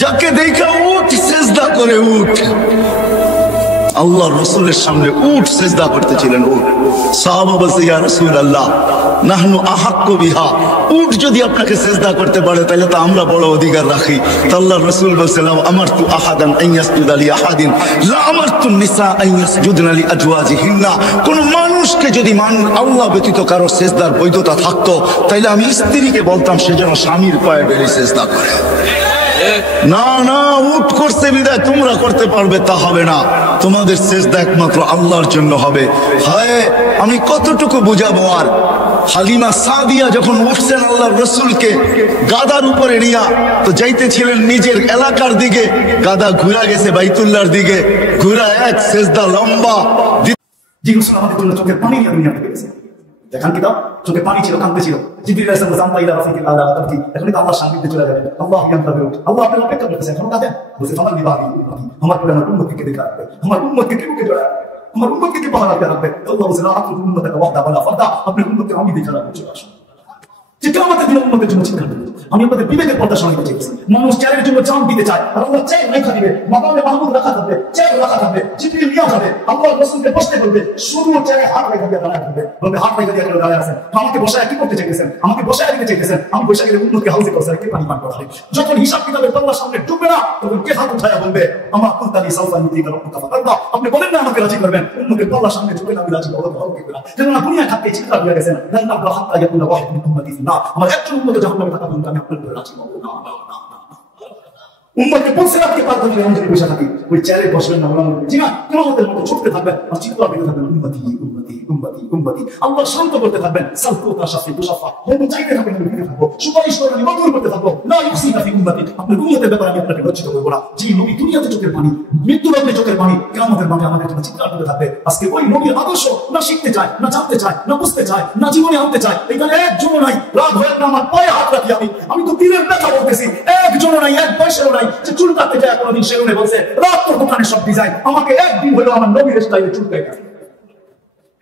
যাকে দেখা উঠ সেজদা করে উঠ, আল্লাহ রসুলের সামনে উঠ সেজদা করতেছিলেন, উঠ। সাহাবা বলছে, ইয়া রাসূলুল্লাহ নাহনু আহাক্কু বিহা, উঠ যদি আপনাকে সেজদা করতে পারে তাহলে তো আমরা বড় অধিকার রাখি। তো আল্লাহ রাসূল বলছে, লাউ আমারতু আহাদান আন ইয়াসজুদা লি আহাদিন লা আমারতু নিসা আন ইয়াসজুদনা লি আজওয়াজিহিন্না, কোন মানুষকে যদি আল্লাহ ব্যতীত কারো সেজদার বৈধতা থাকতো তাহলে আমি স্ত্রীকে বলতাম সে যেন স্বামীর পায়ে বেশি সেজদা করে। না না, উঠ করছে বিদায় তোমরা করতে পারবে তা হবে না, তোমাদের সেজদা একমাত্র আল্লাহর জন্য হবে। হায় আমি কতটুকু বুঝাবো আর। হালিমা সাদিয়া যখন উঠছেন আল্লাহর রাসূলকে গাদার উপরে নিয়া, তো যাইতেছিলেন নিজের এলাকার দিকে, গাদা ঘুরা গেছে বাইতুল্লাহর দিকে, ঘুরা এক সেজদা লম্বা। জি রাসূল আমাদের জন্য চোখের পানি নিয়ে দুনিয়া থেকে গেছে, দেখান কি দাও, চোখে পানি ছিল, কাঁদতে ছিল। জিবরিল আলাইহিস সালাম জানতা ইলা রাফিকিল আলা তাবকি, এখন তো আল্লাহর সান্নিধ্যে চলে যাবেন। আল্লাহ ইয়ান্তাবিরু, আল্লাহ আপনার অপেক্ষা করতেছে, এখন কাঁদেন, বলছে ফামান বিবাহি, আমার পরে আমার উম্মতকে দেখে রাখবে, আমার উম্মতকে কে বুকে জড়ায়, আমার উম্মতকে কে পাহারা দিয়ে রাখবে। আল্লাহ বলছে, আতুল উম্মতাকা ওয়াহদা ওয়ালা ফারদা, আপনার উম্মতকে আমি দেখে রাখবো, চলে আসুন। যে কিয়ামতের দিনে উম্মতের জন্য চিন্তা করবে। আমি আপনাদের বিবেকের পর্দা শোনাতে চাইছি, মানুষ চায়ের জন্য জান দিতে চায়, আর আল্লাহ চাই রেখা দিবে, মাকামে মাহমুদ রাখা থাকবে, চাই রাখা থাকবে, জিবরিল নিয়ে যাবে, আল্লাহ রাসূলকে বসতে বলবে, শুরু চায়ে হাত রেখা দিয়ে দাঁড়ায় থাকবে, বলবে হাত রেখা দিয়ে দাঁড়ায় আছেন, আমাকে বসায় কি করতে চাইতেছেন, আমাকে বসায় দিতে চাইতেছেন, আমি বসে গেলে উম্মতকে হাউজে কাউসারে কে পানি পান করাবে। যখন হিসাব কিতাবের পাল্লার সামনে ডুববে না, তখন কে হাত উঠায় বলবে, আমার কুনতানি সাউফা ইউতিকা রাব্বুকা ফাতারদা, আপনি বলেন না আমাকে রাজি করবেন, উম্মতের পাল্লার সামনে ঝুঁকে না আমি রাজি করব, ভালো কি না। যেন না দুনিয়া খাতে চিন্তা করে গেছেন, লান আবরা হাত্তা ইয়াকুনা ওয়াহিদ মিন উম্মতি না, আমার একজন উম্মত জাহান্নামে থাকা পর্যন্ত আমি আপনার উপরে রাজি হব না। উম্মতকে বলছে আপনি পারবেন না, আমি যদি বসে থাকি ওই চেয়ারে বসবেন না, বললাম জি না, কিয়ামতের মতো ছুটতে থাকবেন আর চিৎকার দিতে থাকবেন, উম্মতি উম্মতি উম্মতি উম্মতি, আল্লাহ শান্ত করতে থাকবেন, সালতু তাশাফি তুশাফা, বলতে চাইতে থাকবেন, আমি দিতে থাকবো, সুপারিশ করে আমি মঞ্জুর করতে থাকবো, না ইউসিনা ফি উম্মতি, আপনার উম্মতের ব্যাপারে আমি আপনাকে লজ্জিত করব না। যে নবী দুনিয়াতে চোখের পানি, মৃত্যু লগ্নে চোখের পানি, কিয়ামতের মাঠে আমাদের জন্য চিৎকার দিতে থাকবে। আজকে ওই নবীর আদর্শ না শিখতে চায়, না জানতে চায়, না বুঝতে চায়, না জীবনে আনতে চায়, এখানে একজনও নাই, রাগ হয়ে না আমার পায়ে হাত রাখি, আমি তো দিনের ব্যথা বলতেছি, একজনও নাই, এক পয়সাও নাই যে চুল কাটতে যায় কোনদিন সেলুনে বলছে রাত তোর দোকানে সব ডিজাইন, আমাকে একদিন হলো আমার নবীর স্টাইলে চুল কাটতে।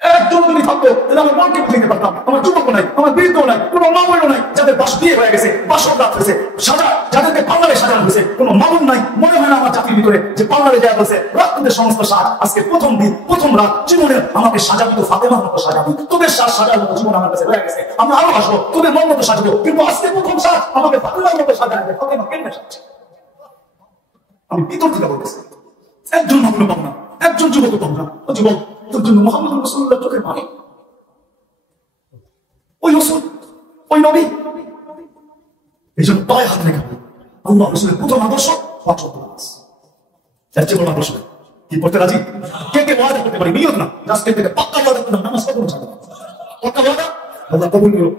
একজন যদি থাকতো তাহলে আমার মনকে বুঝাইতে পারতাম, আমার যুবক নাই, আমার বৃদ্ধ নাই, কোনো মামুনও নাই, যাদের বাস বিয়ে হয়ে গেছে, বাসর রাত হয়েছে, সাজা যাদেরকে পার্লারে সাজানো হয়েছে, কোনো মামুন নাই, মনে হয় না আমার জাতির ভিতরে যে পার্লারে দেওয়া বলছে রাত তোদের সমস্ত সাজ, আজকে প্রথম দিন প্রথম রাত জীবনে আমাকে সাজাবি তো ফাতেমার মতো সাজাবি, তোদের সাজ সাজার মতো জীবন আমার কাছে হয়ে গেছে, আমি আরো আসবো তোদের মন মতো সাজবো, কিন্তু আজকে প্রথম সাজ আমাকে ফাতেমার মতো সাজাবে, ফাতেমা কেন সাজছে? আমি ভিতর থেকে বলতেছি, একজন মামুন পাবো না, একজন যুবক পাবো না, যুবক তোর জন্য মুহাম্মদ রাসূলুল্লাহ চোখের পানি, ওই রাসূল ওই নবী, এই জন্য পায়ে হাত রেখে আল্লাহ রাসূলের প্রথম আদর্শ পাঁচ ওয়াক্ত নামাজ। এর চেয়ে বড় আদর্শ কি পড়তে রাজি? কে কে ওয়াদা করতে পারি নিয়ত না, আজকে থেকে পাক্কা ওয়াদা করতে নামাজ কখনো ছাড়বে না, পাক্কা ওয়াদা আল্লাহ কবুল করো।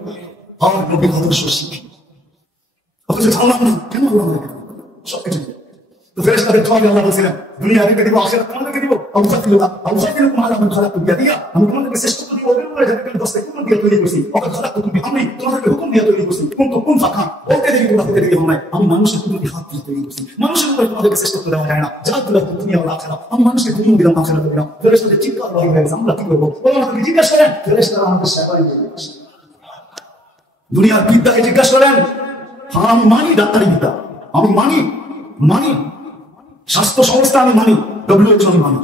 আমার নবীর আদর্শ শিখি, অথচ জানলাম না কেন আল্লাহ আমাদেরকে সবকিছু তো ফেরেশতাদের খাওয়াবে। আল্লাহ বলছিলেন দুনিয়া রেখে দিব, আখিরাত তোমাদেরকে দিব, আউসাফিলুকুম আলা মান খালাকতু বিয়াদিয়া, আমি তোমাদেরকে শ্রেষ্ঠত্ব দিব, ওদের উপরে যাদেরকে আমি দশটা হুকুম দিয়ে তৈরি করছি, ওকে খালাকতু বিআমরি, তোমাদেরকে হুকুম দিয়ে তৈরি করছি, কুনতুম কুন ফাকান, বলতে দেখি তোমরা হতে দেখি হয়, আমি মানুষের কুদরতি হাত দিয়ে তৈরি করছি, মানুষের উপরে তোমাদেরকে শ্রেষ্ঠত্ব দেওয়া যায় না, যা দিলাম দুনিয়া ওয়াল আখিরাত, আমি মানুষকে দুনিয়া দিলাম আখিরাত দিলাম। ফেরেশতাদের চিৎকার হয়ে গেছে, আমরা কি করবো? ওরা আমাদেরকে জিজ্ঞাসা করেন, ফেরেশতারা আমাদের সেবাই দিয়ে দুনিয়ার বিদ্যাকে জিজ্ঞাসা করেন, হ্যাঁ আমি মানি ডাক্তারি বিদ্যা, আমি মানি স্বাস্থ্য সংস্থা, আমি মানি WHO আমি মানি,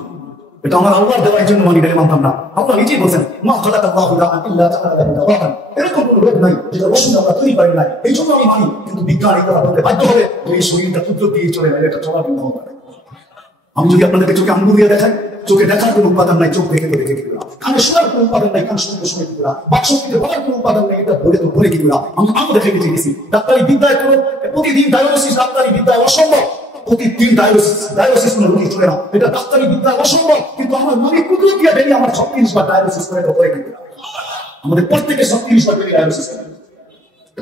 এটা আমার আল্লাহর দেওয়ার জন্য মানি, এটা মানতাম না। আল্লাহ নিজেই বলছেন মা খালাকাল্লাহু দাআন ইল্লা জাআলা লাহু দাওয়ান, এরকম কোনো রোগ নাই যেটা ওষুধ আমরা তৈরি করি নাই, এই জন্য আমি মানি। কিন্তু বিজ্ঞান এই কথা বলতে বাধ্য হবে, এই শরীরটা কুদরত দিয়ে চলে যায়, এটা চলা কিন্তু হবে। আমি যদি আপনাদেরকে চোখে আঙ্গুল দিয়ে দেখাই, চোখে দেখার কোনো উপাদান নাই, চোখ দেখে দেখে কি করা, কানে শোনার কোনো উপাদান নাই, কান শুনতে শুনে কি করা, বাকশক্তিতে বলার কোনো উপাদান নাই, এটা বলে তো বলে কি করা। আমি আরো দেখে গেছি ডাক্তারি বিদ্যায় কোনো প্রতিদিন ডায়াগনোসিস, ডাক্তারি বিদ্যায় অসম্ভব, প্রতিদিন ডায়াগনোসিস কোনো রোগী চলে না, এটা ডাক্তারি বিদ্যায় অসম্ভব, কিন্তু আমার নবী কুদরত দিয়ে বেরিয়ে আমার 36 বার ডায়াগনোসিস করে তো বলে কি করা। আমাদের প্রত্যেকের সব 30 লাখ টাকা ডায়ালিসিস করে।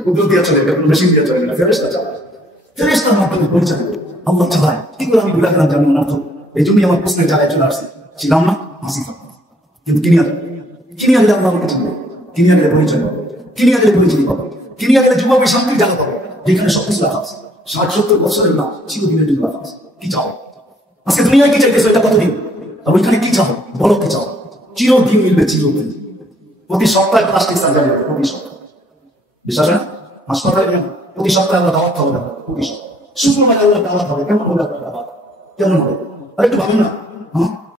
কুদরত দিয়ে চলে, মেশিন দিয়ে চলে না, ফেরেশতা চালায়। ফেরেশতার মাধ্যমে পরিচালিত। আল্লাহ চালায়। কি করে আমি ভুলে গেলাম জানি না তো। এই জন্যই আমার প্রশ্নের জায়গায় চলে আসছে। ছিলাম না, হাসি থাকতাম। কিন্তু কিনিয়া গেলে আল্লাহ আমাকে চিনবে, কিনিয়া গেলে পরিচয় পাবো, কিনিয়া গেলে পরিচয় পাবো, কিনিয়া গেলে যুবকের শান্তির জায়গা পাবো, যেখানে সবকিছু রাখা আছে। 60-70 বছরের না, চিরদিনের জন্য রাখা আছে। কি চাও আজকে দুনিয়ায়? কি চাইতেছো? এটা কতদিন? আর ওইখানে কি চাও? বলো কি চাও? চিরদিন মিলবে, চিরদিন। প্রতি সপ্তাহে প্লাস্টিক সার্জারি হবে, প্রতি সপ্তাহে। বিশ্বাস না? হাসপাতালে প্রতি সপ্তাহে আমরা দাওয়াত খাবো, প্রতি সপ্তাহে শুক্রবার আল্লাহ দাওয়াত হবে। কেমন হবে আপনার দাওয়াত? কেমন হবে? আর একটু ভাবুন না।